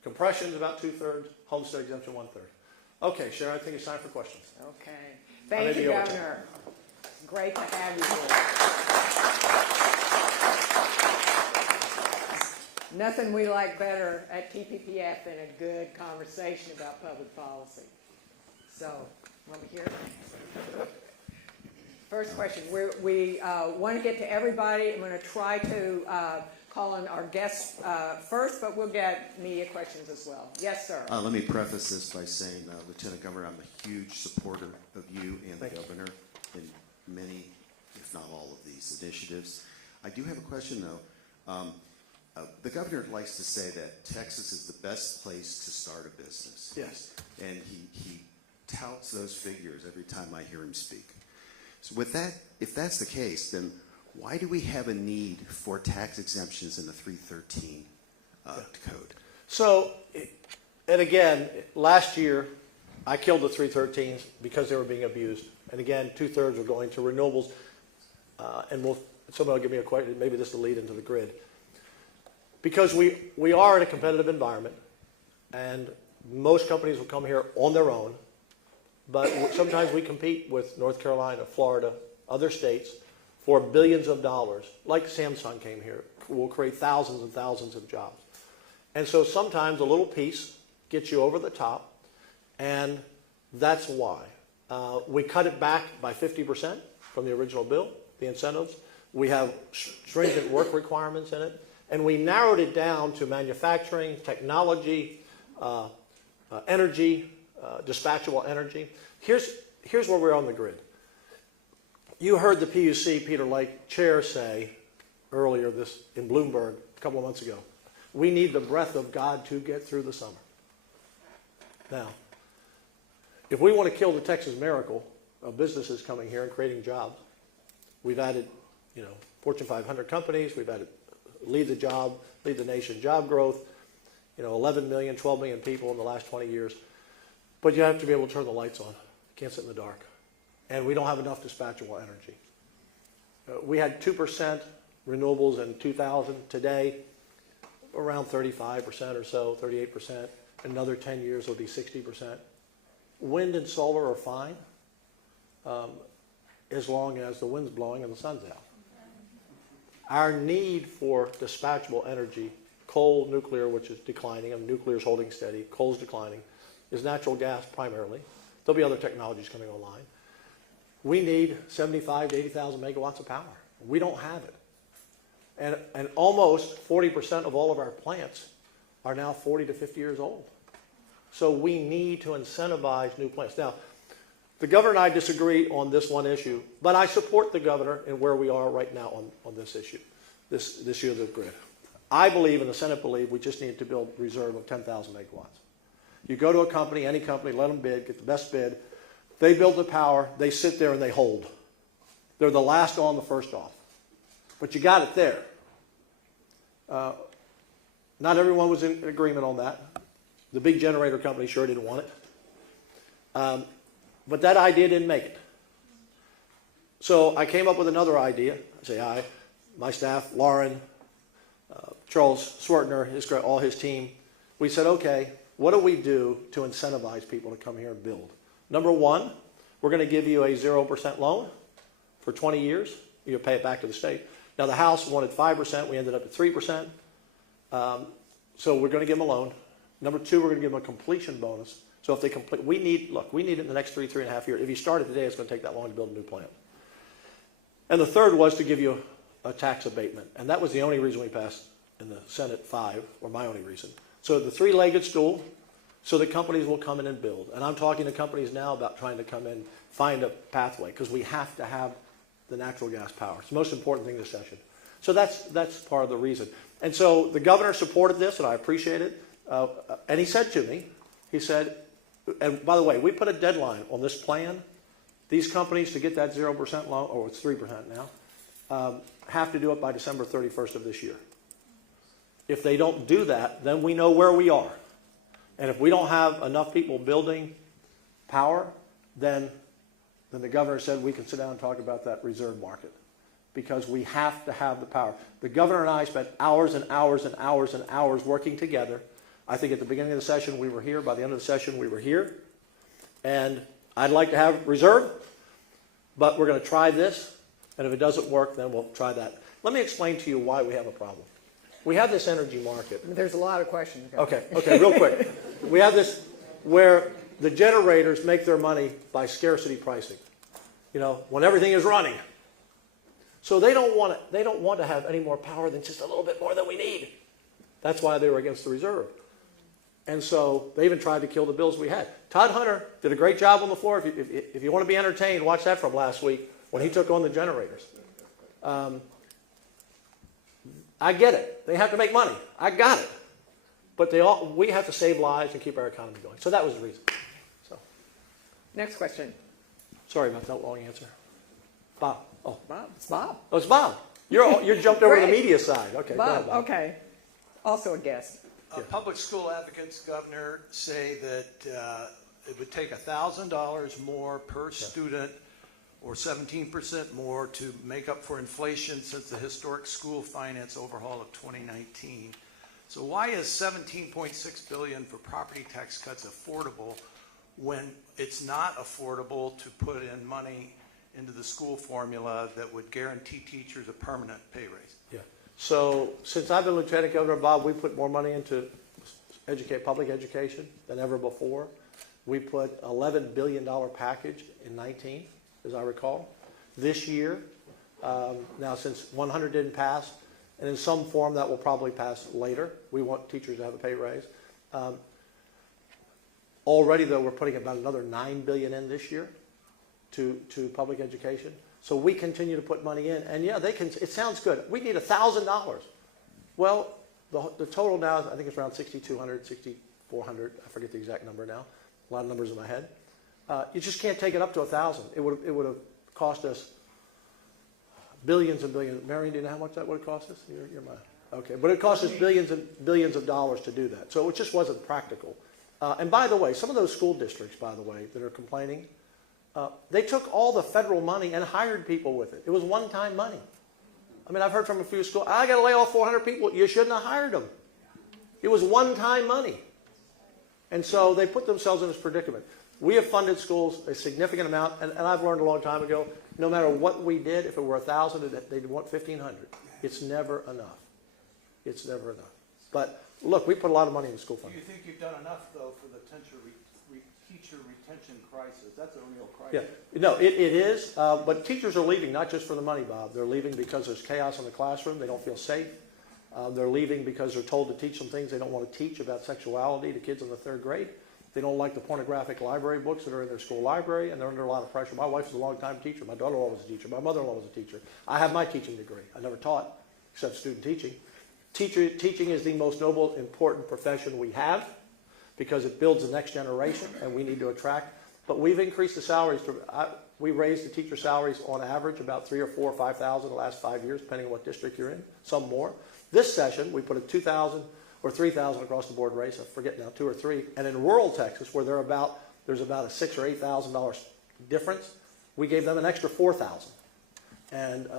Compression is about 2/3, homestead exemption 1/3. Okay, Sharon, I think it's time for questions. Okay. Thank you, Governor. Great to have you here. Nothing we like better at TPPF than a good conversation about public policy. So, let me hear it. First question. We want to get to everybody. I'm going to try to call on our guests first, but we'll get media questions as well. Yes, sir. Let me preface this by saying, Lieutenant Governor, I'm a huge supporter of you and the governor in many, if not all, of these initiatives. I do have a question, though. The governor likes to say that Texas is the best place to start a business. Yes. And he touts those figures every time I hear him speak. So with that, if that's the case, then why do we have a need for tax exemptions in the 313 code? So, and again, last year, I killed the 313s because they were being abused. And again, 2/3 were going to renewables. And somebody will give me a question, maybe this will lead into the grid. Because we are in a competitive environment, and most companies will come here on their own, but sometimes we compete with North Carolina, Florida, other states for billions of dollars, like Samsung came here, will create thousands and thousands of jobs. And so sometimes a little piece gets you over the top, and that's why. We cut it back by 50% from the original bill, the incentives. We have stringent work requirements in it, and we narrowed it down to manufacturing, technology, energy, dispatchable energy. Here's where we're on the grid. You heard the PUC, Peter Lake, chair say earlier this in Bloomberg a couple of months ago, we need the breath of God to get through the summer. Now, if we want to kill the Texas miracle of businesses coming here and creating jobs, we've added, Fortune 500 companies, we've added lead the nation job growth, 11 million, 12 million people in the last 20 years. But you have to be able to turn the lights on. You can't sit in the dark. And we don't have enough dispatchable energy. We had 2% renewables in 2000. Today, around 35% or so, 38%. Another 10 years will be 60%. Wind and solar are fine as long as the wind's blowing and the sun's out. Our need for dispatchable energy, coal, nuclear, which is declining, and nuclear is holding steady, coal's declining, is natural gas primarily. There'll be other technologies coming online. We need 75 to 80,000 megawatts of power. We don't have it. And almost 40% of all of our plants are now 40 to 50 years old. So we need to incentivize new plants. Now, the governor and I disagree on this one issue, but I support the governor in where we are right now on this issue, this issue of the grid. I believe, and the Senate believe, we just need to build a reserve of 10,000 megawatts. You go to a company, any company, let them bid, get the best bid. They build the power, they sit there and they hold. They're the last on, the first off. But you got it there. Not everyone was in agreement on that. The big generator company sure didn't want it. But that idea didn't make it. So I came up with another idea. I say my staff, Lauren, Charles Swartner, all his team. We said, okay, what do we do to incentivize people to come here and build? Number one, we're going to give you a 0% loan for 20 years. You pay it back to the state. Now the House wanted 5%. We ended up at 3%. So we're going to give them a loan. Number two, we're going to give them a completion bonus. So if they complete, we need it in the next 3.5 years. If you start it today, it's going to take that long to build a new plant. And the third was to give you a tax abatement. And that was the only reason we passed in the Senate 5, or my only reason. So the three-legged stool, so that companies will come in and build. And I'm talking to companies now about trying to come in, find a pathway, because we have to have the natural gas power. It's the most important thing this session. So that's part of the reason. And so the governor supported this, and I appreciate it. And he said to me, he said, and by the way, we put a deadline on this plan. These companies, to get that 0% loan, or it's 3% now, have to do it by December 31st of this year. If they don't do that, then we know where we are. And if we don't have enough people building power, then the governor said we can sit down and talk about that reserve market, because we have to have the power. The governor and I spent hours and hours and hours and hours working together. I think at the beginning of the session we were here. By the end of the session we were here. And I'd like to have reserve, but we're going to try this. And if it doesn't work, then we'll try that. Let me explain to you why we have a problem. We have this energy market. There's a lot of questions. Okay, real quick. We have this where the generators make their money by scarcity pricing. You know, when everything is running. So they don't want to have any more power than just a little bit more than we need. That's why they were against the reserve. And so they even tried to kill the bills we had. Todd Hunter did a great job on the floor. If you want to be entertained, watch that from last week when he took on the generators. I get it. They have to make money. I got it. But we have to save lives and keep our economy going. So that was the reason. So, Next question. sorry about that long answer. Bob. Oh, Bob. It's Bob. it's Bob. You're jumped over to the Great. media side. Okay, go ahead, Bob. Bob. Okay. Also a guest. Public school advocates, Governor, say that it would take $1,000 more per student, or 17% more, to make up for inflation since the historic school finance overhaul of 2019. So why is $17.6 billion for property tax cuts affordable when it's not affordable to put in money into the school formula that would guarantee teachers a permanent pay raise? Yeah. So since I've been Lieutenant Governor, Bob, we put more money into public education than ever before. We put $11 billion package in 19, as I recall. This year, now since 100 didn't pass, and in some form that will probably pass later, we want teachers to have a pay raise. Already, though, we're putting about another $9 billion in this year to public education. So we continue to put money in, and yeah, it sounds good. We need $1,000. Well, the total now, I think it's around 6,200, 6,400. I forget the exact number now. A lot of numbers in my head. You just can't take it up to 1,000. It would have cost us billions and billions. Marion, do you know how much that would have cost us? You're my, okay, but it cost us billions and billions of dollars to do that. So it just wasn't practical. And by the way, some of those school districts, by the way, that are complaining, they took all the federal money and hired people with it. It was one-time money. I mean, I've heard from a few schools, I got to lay off 400 people. You shouldn't have hired them. It was one-time money. And so they put themselves in this predicament. We have funded schools a significant amount, and I've learned a long time ago, no matter what we did, if it were 1,000, they'd want 1,500. It's never enough. It's never enough. But look, we put a lot of money in the school fund. Do you think you've done enough, though, for the teacher retention crisis? That's a real crisis. Yeah, no, it is, but teachers are leaving not just for the money, Bob. They're leaving because there's chaos in the classroom. They don't feel safe. They're leaving because they're told to teach them things they don't want to teach about sexuality to kids in the 3rd grade. They don't like the pornographic library books that are in their school library, and they're under a lot of pressure. My wife was a long-time teacher. My daughter-in-law was a teacher. My mother-in-law was a teacher. I have my teaching degree. I never taught, except student teaching. Teaching is the most noble, important profession we have because it builds the next generation, and we need to attract. But we've increased the salaries. We raised the teacher salaries on average about $3,000 or $4,000 or $5,000 the last 5 years, depending on what district you're in, some more. This session, we put a $2,000 or $3,000 across the board raise, I forget now, 2 or 3. And in rural Texas, where there's about a $6,000 or $8,000 difference, we gave them an extra $4,000. And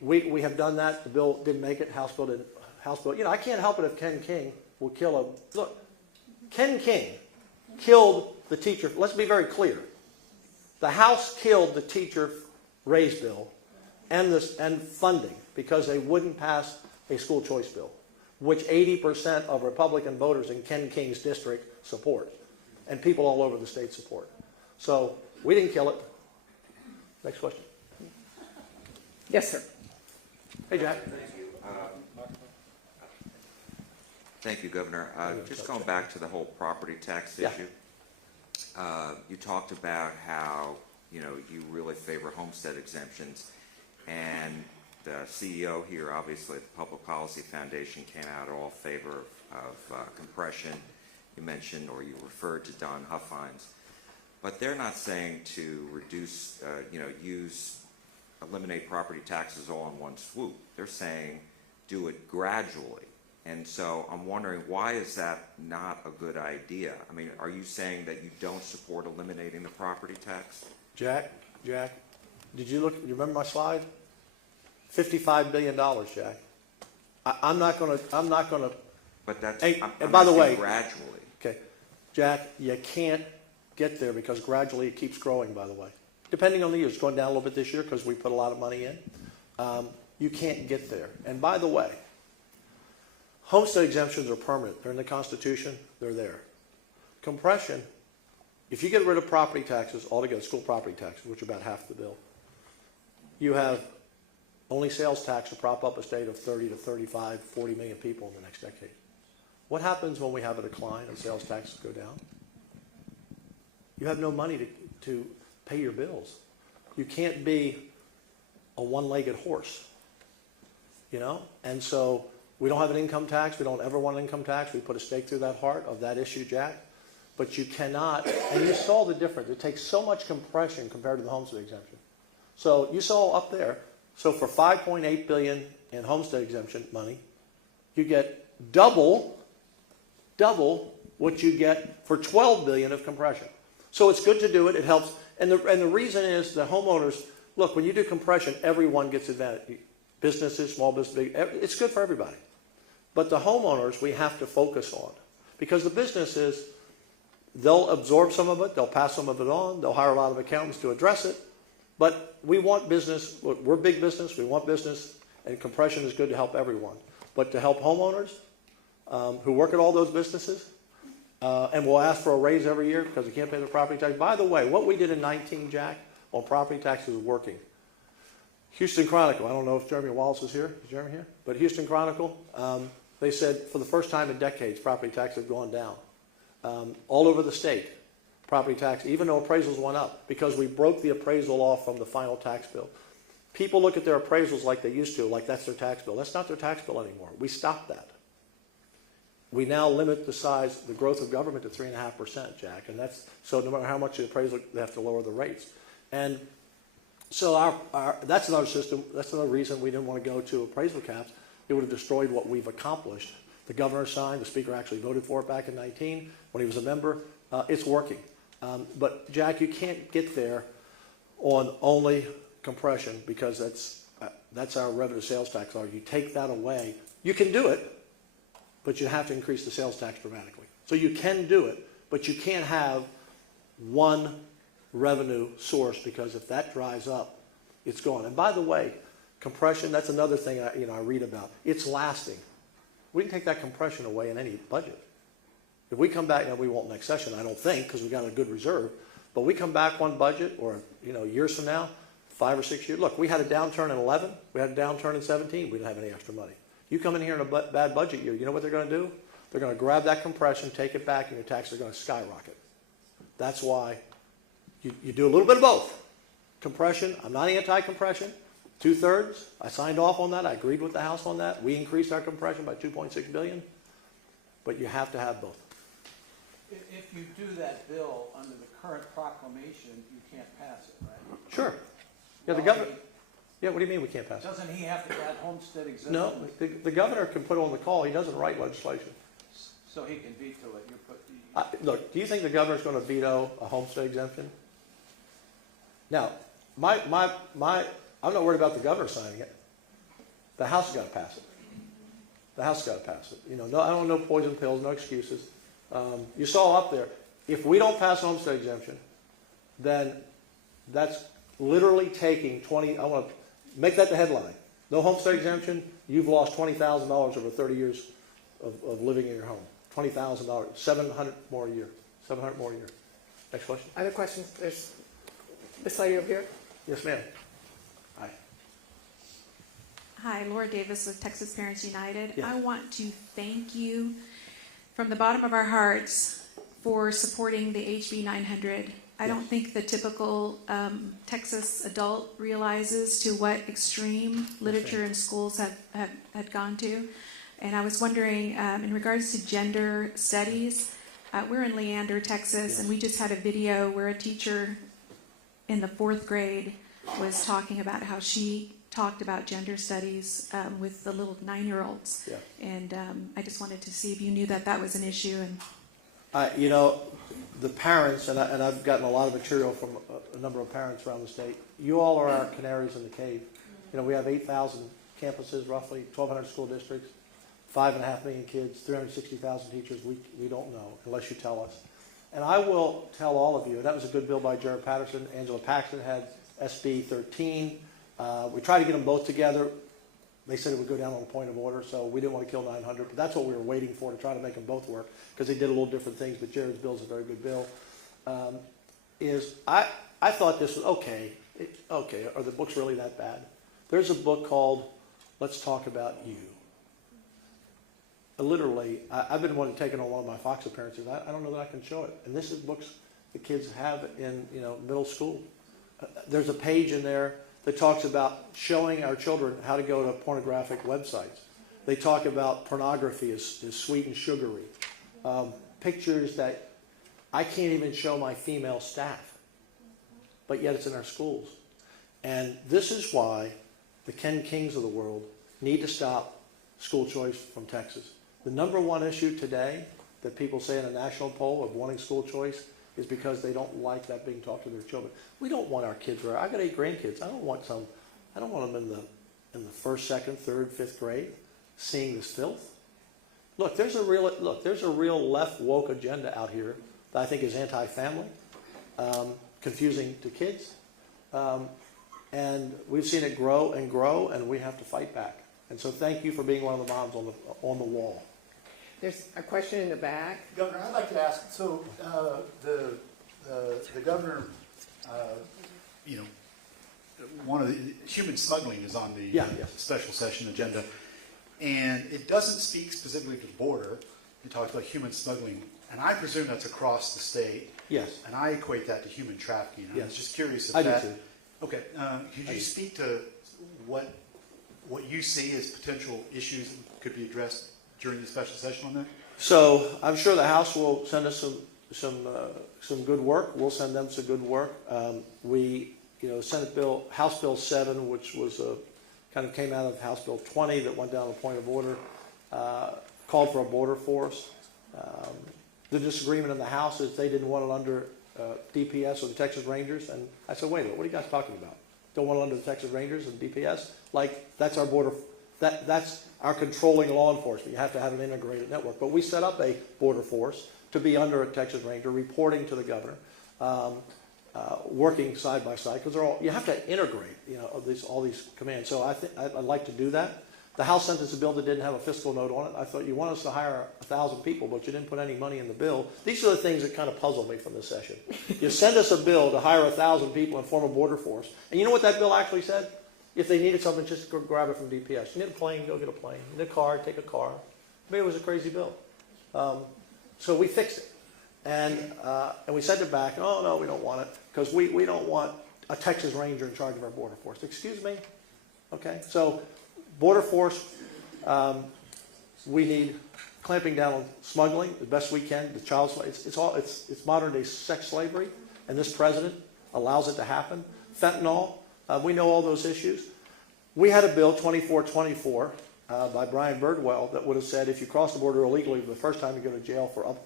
we have done that. The bill didn't make it. House bill didn't. I can't help it if Ken King will kill a. Look, Ken King killed the teacher. Let's be very clear. The House killed the teacher raise bill and funding because they wouldn't pass a school choice bill, which 80% of Republican voters in Ken King's district support, and people all over the state support. So we didn't kill it. Next question. Yes, sir. Hey, Jack. Thank you, Governor. Just going back to the whole property tax Yeah. issue. You talked about how, you really favor homestead exemptions, and the CEO here, obviously, at the Public Policy Foundation came out all favor of compression. You mentioned, or you referred to Don Huffines, but they're not saying to reduce, eliminate property taxes all in one swoop. They're saying do it gradually. And so I'm wondering, why is that not a good idea? I mean, are you saying that you don't support eliminating the property tax? Jack, did you look? You remember my slide? $55 billion, Jack. I'm not going to. But that's. Hey, I'm and by the asking way, gradually. Okay, Jack, you can't get there because gradually it keeps growing. By the way, depending on the year, it's going down a little bit this year because we put a lot of money in. You can't get there. And by the way, homestead exemptions are permanent. They're in the Constitution. They're there. Compression, if you get rid of property taxes altogether, school property taxes, which are about half the bill, you have only sales tax to prop up a state of 30 to 35, 40 million people in the next decade. What happens when we have a decline and sales taxes go down? You have no money to pay your bills. You can't be a one-legged horse, And so we don't have an income tax. We don't ever want an income tax. We put a stake through that heart of that issue, Jack. But you cannot, and you saw the difference. It takes so much compression compared to the homestead exemption. So you saw up there, so for $5.8 billion in homestead exemption money, you get double what you get for $12 billion of compression. So it's good to do it. It helps. And the reason is the homeowners, look, when you do compression, everyone gets advantage. Businesses, small business, big, it's good for everybody. But the homeowners we have to focus on. Because the businesses, they'll absorb some of it, they'll pass some of it on, they'll hire a lot of accountants to address it. But we want business, we're big business, we want business, and compression is good to help everyone. But to help homeowners who work at all those businesses, and will ask for a raise every year because they can't pay their property tax. By the way, what we did in 19, Jack, on property taxes is working. Houston Chronicle, I don't know if Jeremy Wallace is here. Is Jeremy here? But Houston Chronicle, they said for the first time in decades, property taxes have gone down. All over the state, property tax, even though appraisals went up, because we broke the appraisal off from the final tax bill. People look at their appraisals like they used to, like that's their tax bill. That's not their tax bill anymore. We stopped that. We now limit the growth of government to 3.5%, Jack, and so no matter how much the appraisal, they have to lower the rates. And so that's another system. That's another reason we didn't want to go to appraisal caps. It would have destroyed what we've accomplished. The governor signed. The speaker actually voted for it back in 19 when he was a member. It's working. But Jack, you can't get there on only compression because that's our revenue sales tax. You take that away. You can do it, but you have to increase the sales tax dramatically. So you can do it, but you can't have one revenue source because if that dries up, it's gone. And by the way, compression, that's another thing I read about. It's lasting. We can take that compression away in any budget. If we come back, now we won't next session, I don't think, because we've got a good reserve, but we come back one budget or years from now, 5 or 6 years. Look, we had a downturn in 11. We had a downturn in 17. We didn't have any extra money. You come in here in a bad budget year, you know what they're going to do? they're going to grab that compression, take it back, and your taxes are going to skyrocket. That's why you do a little bit of both. Compression, I'm not anti-compression. 2/3, I signed off on that. I agreed with the House on that. We increased our compression by $2.6 billion. But you have to have both. If you do that bill under the current proclamation, you can't pass it, right? Sure. Yeah, the governor. Yeah, what do you mean we can't pass it? Doesn't he have to add homestead exemption? No, the governor can put it on the call. He doesn't write legislation. So he can veto it. Look, do you think the governor's going to veto a homestead exemption? Now, I'm not worried about the governor signing it. The House has got to pass it. The House has got to pass it. You know, I don't know poison pills, no excuses. You saw up there, if we don't pass homestead exemption, then that's literally taking I want to make that the headline. No homestead exemption, you've lost $20,000 over 30 years of living in your home. $20,000, $700 more a year. $700 more a year. Next question. Other questions? There's this lady over here. Yes, ma'am. Hi. Hi, Laura Davis with Texas Parents United. Yeah. I want to thank you from the bottom of our hearts for supporting the HB 900. I don't think the typical Texas adult realizes to what extreme literature and schools had gone to. And I was wondering, in regards to gender studies, we're in Leander, Texas, and we just had a video where a teacher in the 4th grade was talking about how she talked about gender studies with the little 9-year-olds. Yeah. And I just wanted to see if you knew that was an issue. And You know, the parents, and I've gotten a lot of material from a number of parents around the state, you all are our canaries in the cave. You know, we have 8,000 campuses, roughly, 1,200 school districts, 5.5 million kids, 360,000 teachers. We don't know unless you tell us. And I will tell all of you, and that was a good bill by Jared Patterson. Angela Paxton had SB 13. We tried to get them both together. They said it would go down on a point of order, so we didn't want to kill 900, but that's what we were waiting for, to try to make them both work, because they did a little different things, but Jared's bill is a very good bill. I thought this was okay. Okay, are the books really that bad? There's a book called Let's Talk About You. Literally, I've been wanting to take it on one of my Fox appearances. I don't know that I can show it. And this is books the kids have in middle school. There's a page in there that talks about showing our children how to go to pornographic websites. They talk about pornography is sweet and sugary. Pictures that I can't even show my female staff, but yet it's in our schools. And this is why the Ken Kings of the world need to stop school choice from Texas. The number one issue today that people say in a national poll of wanting school choice is because they don't like that being taught to their children. We don't want our kids. I got 8 grandkids. I don't want them in the 1st, 2nd, 3rd, 5th grade seeing this filth. Look, there's a real left woke agenda out here that I think is anti-family, confusing to kids, and we've seen it grow, and we have to fight back. And so, thank you for being one of the moms on the wall. There's a question in the back. Governor, I'd like to ask, so the governor, one of the human smuggling is on the special session agenda, and it doesn't speak specifically to the border. It talks about human smuggling, and I presume that's across the state. Yes. And I equate that to human trafficking. I was just curious if I that. do too. Okay. Could you speak to what you see as potential issues that could be addressed during the special session on that? So I'm sure the House will send us some good work. We'll send them some good work. House Bill 7, which was kind of came out of House Bill 20 that went down a point of order, called for a border force. The disagreement in the House is they didn't want it under DPS or the Texas Rangers, and I said, wait a minute, what are you guys talking about? Don't want it under the Texas Rangers and DPS? Like, that's our border. That's our controlling law enforcement. You have to have an integrated network. But we set up a border force to be under a Texas Ranger, reporting to the governor, working side by side, because you have to integrate, all these commands. So I'd like to do that. The House sent us a bill that didn't have a fiscal note on it. I thought, you want us to hire 1,000 people, but you didn't put any money in the bill. These are the things that kind of puzzle me from this session. You send us a bill to hire 1,000 people and form a border force, and you know what that bill actually said? If they needed something, just go grab it from DPS. You need a plane, go get a plane. You need a car, take a car. I mean, it was a crazy bill. So we fixed it. And we sent it back, oh, no, we don't want it, because we don't want a Texas Ranger in charge of our border force. Excuse me? Okay, so border force, we need clamping down on smuggling the best we can, the child slavery. It's modern day sex slavery, and this president allows it to happen. Fentanyl, we know all those issues. We had a bill, 2424, by Brian Birdwell, that would have said if you cross the border illegally the first time, you go to jail for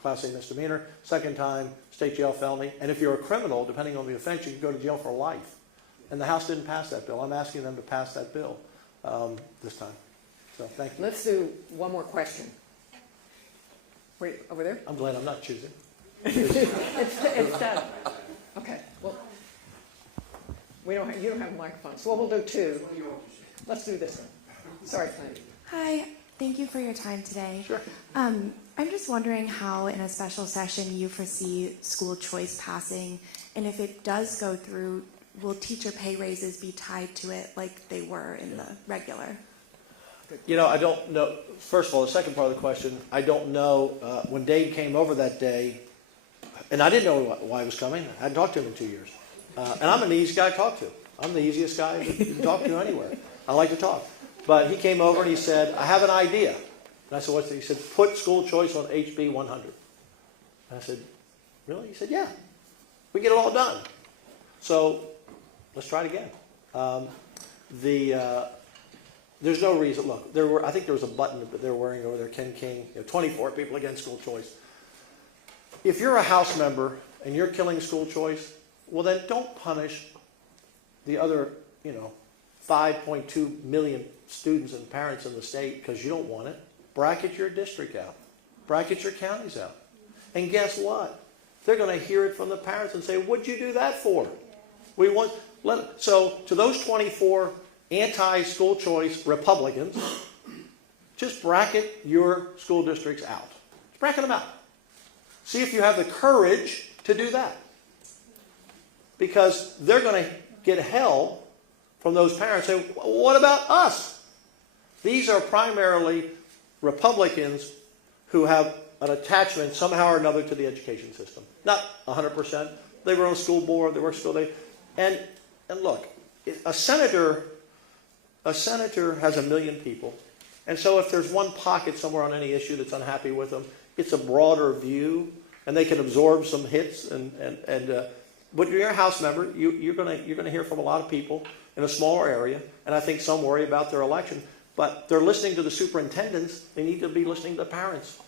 Class A misdemeanor, second time, state jail felony, and if you're a criminal, depending on the offense, you can go to jail for life. And the House didn't pass that bill. I'm asking them to pass that bill this time. So thank you. Let's do one more question. Wait, over there? I'm glad I'm not choosing. It's done. Okay, well, you don't have a microphone, so we'll do two. Let's do this one. Sorry, Clint. Hi, thank you for your time today. Sure. I'm just wondering how in a special session you foresee school choice passing, and if it does go through, will teacher pay raises be tied to it like they were in the regular? You know, I don't know. First of all, the second part of the question, I don't know. When Dave came over that day, and I didn't know why he was coming. I hadn't talked to him in 2 years. And I'm an easy guy to talk to. I'm the easiest guy that you can talk to anywhere. I like to talk. But he came over and he said, I have an idea. And I said, what's it? He said, put school choice on HB 100. And I said, really? He said, yeah. We get it all done. So let's try it again. There's no reason. Look, I think there was a button that they were wearing over there, Ken King, 24 people against school choice. If you're a House member and you're killing school choice, well then don't punish the other, 5.2 million students and parents in the state because you don't want it. Bracket your district out. Bracket your counties out. And guess what? They're going to hear it from the parents and say, what'd you do that for? So to those 24 anti-school choice Republicans, just bracket your school districts out. Just bracket them out. See if you have the courage to do that. Because they're going to get hell from those parents. Say, what about us? These are primarily Republicans who have an attachment somehow or another to the education system. Not 100%. They were on a school board. They were school day. And look, a senator has 1 million people. And so if there's one pocket somewhere on any issue that's unhappy with them, it's a broader view, and they can absorb some hits. But you're a House member. You're going to hear from a lot of people in a smaller area, and I think some worry about their election. But they're listening to the superintendents. They need to be listening to the parents.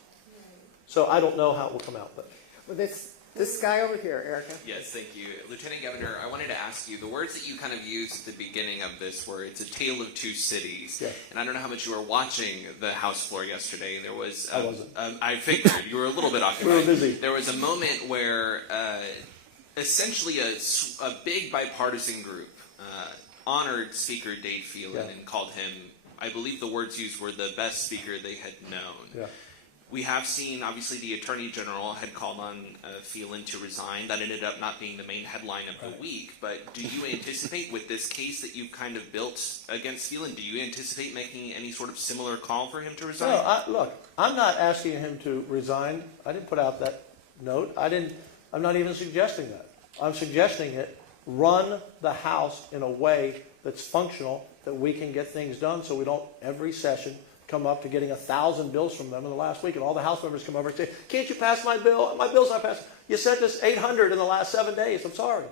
So I don't know how it will come out. But Well, this guy over here, Erica. Yes, thank you. Lieutenant Governor, I wanted to ask you, the words that you kind of used at the beginning of this were, it's a tale of two cities. Yeah. And I don't know how much you were watching the House floor yesterday. There was, I wasn't. I figured you were a little bit occupied. We were busy. There was a moment where essentially a big bipartisan group honored Speaker Dave Phelan and called him, I believe the words used were the best speaker they had known. Yeah. We have seen, obviously, the Attorney General had called on Phelan to resign. That ended up not being the main headline of the week. But do you anticipate, with this case that you've kind of built against Phelan, do you anticipate making any sort of similar call for him to resign? No, look, I'm not asking him to resign. I didn't put out that note. I'm not even suggesting that. I'm suggesting it. Run the House in a way that's functional, that we can get things done so we don't, every session, come up to getting 1,000 bills from them in the last week, and all the House members come over and say, can't you pass my bill? My bill's not passed. You sent us 800 in the last 7 days. I'm sorry.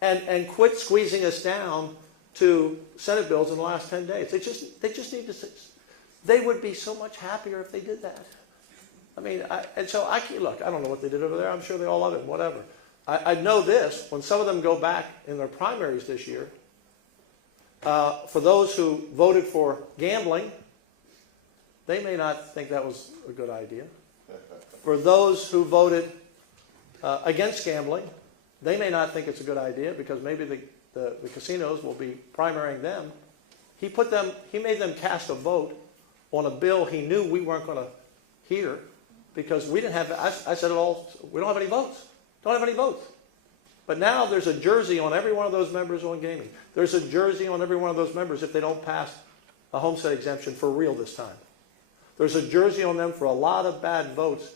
And quit squeezing us down to Senate bills in the last 10 days. They just need to, they would be so much happier if they did that. I mean, look, I don't know what they did over there. I'm sure they all love it, whatever. I know this, when some of them go back in their primaries this year, for those who voted for gambling, they may not think that was a good idea. For those who voted against gambling, they may not think it's a good idea because maybe the casinos will be primarying them. He made them cast a vote on a bill he knew we weren't going to hear because we didn't have, I said it all, we don't have any votes. Don't have any votes. But now there's a jersey on every one of those members on gaming. There's a jersey on every one of those members if they don't pass a homestead exemption for real this time. There's a jersey on them for a lot of bad votes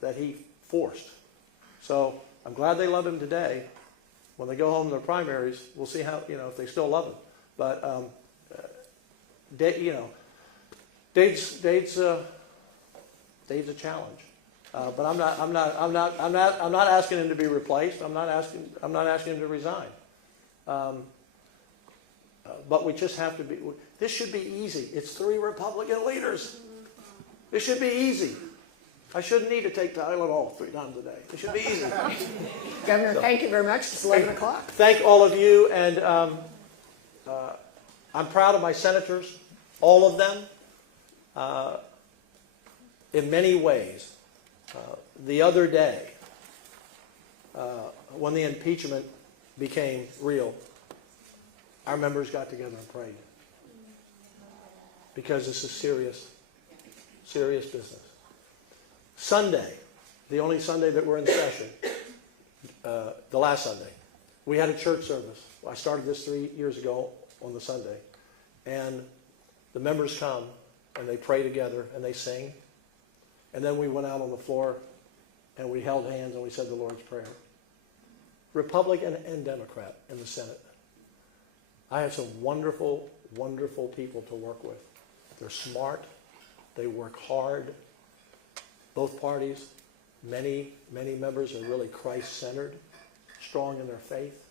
that he forced. So I'm glad they love him today. When they go home in their primaries, we'll see how, if they still love him. But, Dade's a challenge. But I'm not asking him to be replaced. I'm not asking him to resign. But we just have to be. This should be easy. It's 3 Republican leaders. It should be easy. I shouldn't need to take Tylenol 3 times a day. It should be easy. Governor, thank you very much. It's 11 o'clock. Thank all of you, and I'm proud of my senators, all of them, in many ways. The other day, when the impeachment became real, our members got together and prayed. Because this is serious business. Sunday, the only Sunday that we're in session, the last Sunday, we had a church service. I started this 3 years ago on the Sunday. And the members come and they pray together and they sing. And then we went out on the floor and we held hands and we said the Lord's Prayer. Republican and Democrat in the Senate. I have some wonderful, wonderful people to work with. They're smart. They work hard. Both parties, many members are really Christ-centered, strong in their faith.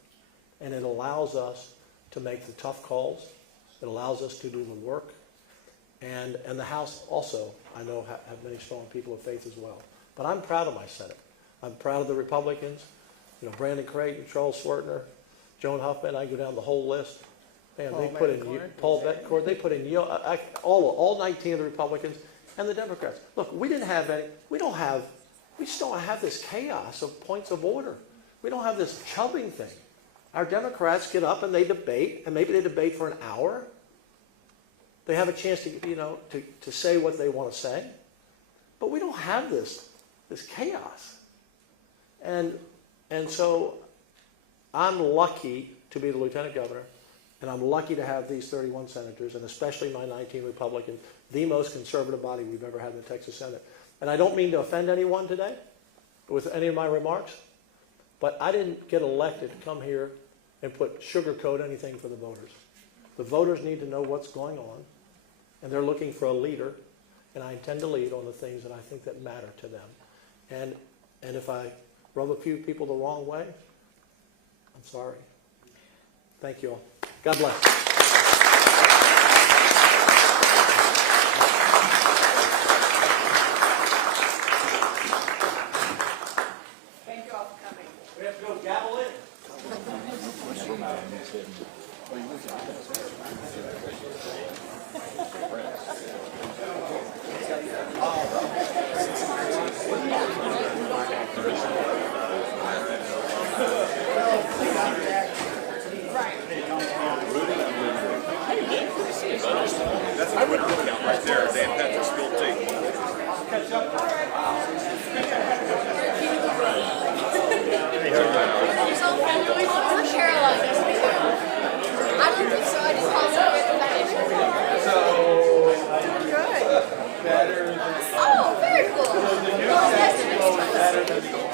And it allows us to make the tough calls. It allows us to do the work. And the House also, I know, have many strong people of faith as well. But I'm proud of my Senate. I'm proud of the Republicans. Brandon Craig, Charles Swertner, Joan Huffman, I go down the whole list. Man, they put in Paul Bettencourt, they put in all 19 of the Republicans and the Democrats. Look, we still don't have this chaos of points of order. We don't have this chubbing thing. Our Democrats get up and they debate, and maybe they debate for an hour. They have a chance to say what they want to say. But we don't have this chaos. And so I'm lucky to be the lieutenant governor, and I'm lucky to have these 31 senators, and especially my 19 Republicans, the most conservative body we've ever had in the Texas Senate. And I don't mean to offend anyone today with any of my remarks, but I didn't get elected to come here and sugarcoat anything for the voters. The voters need to know what's going on, and they're looking for a leader, and I intend to lead on the things that I think that matter to them. And if I rub a few people the wrong way, I'm sorry. Thank you all. God bless. Thank you all for coming. We have to go gavel in. I would look out right there, Dan Patrick spilled tea. Oh, very cool. Well, nice to meet you.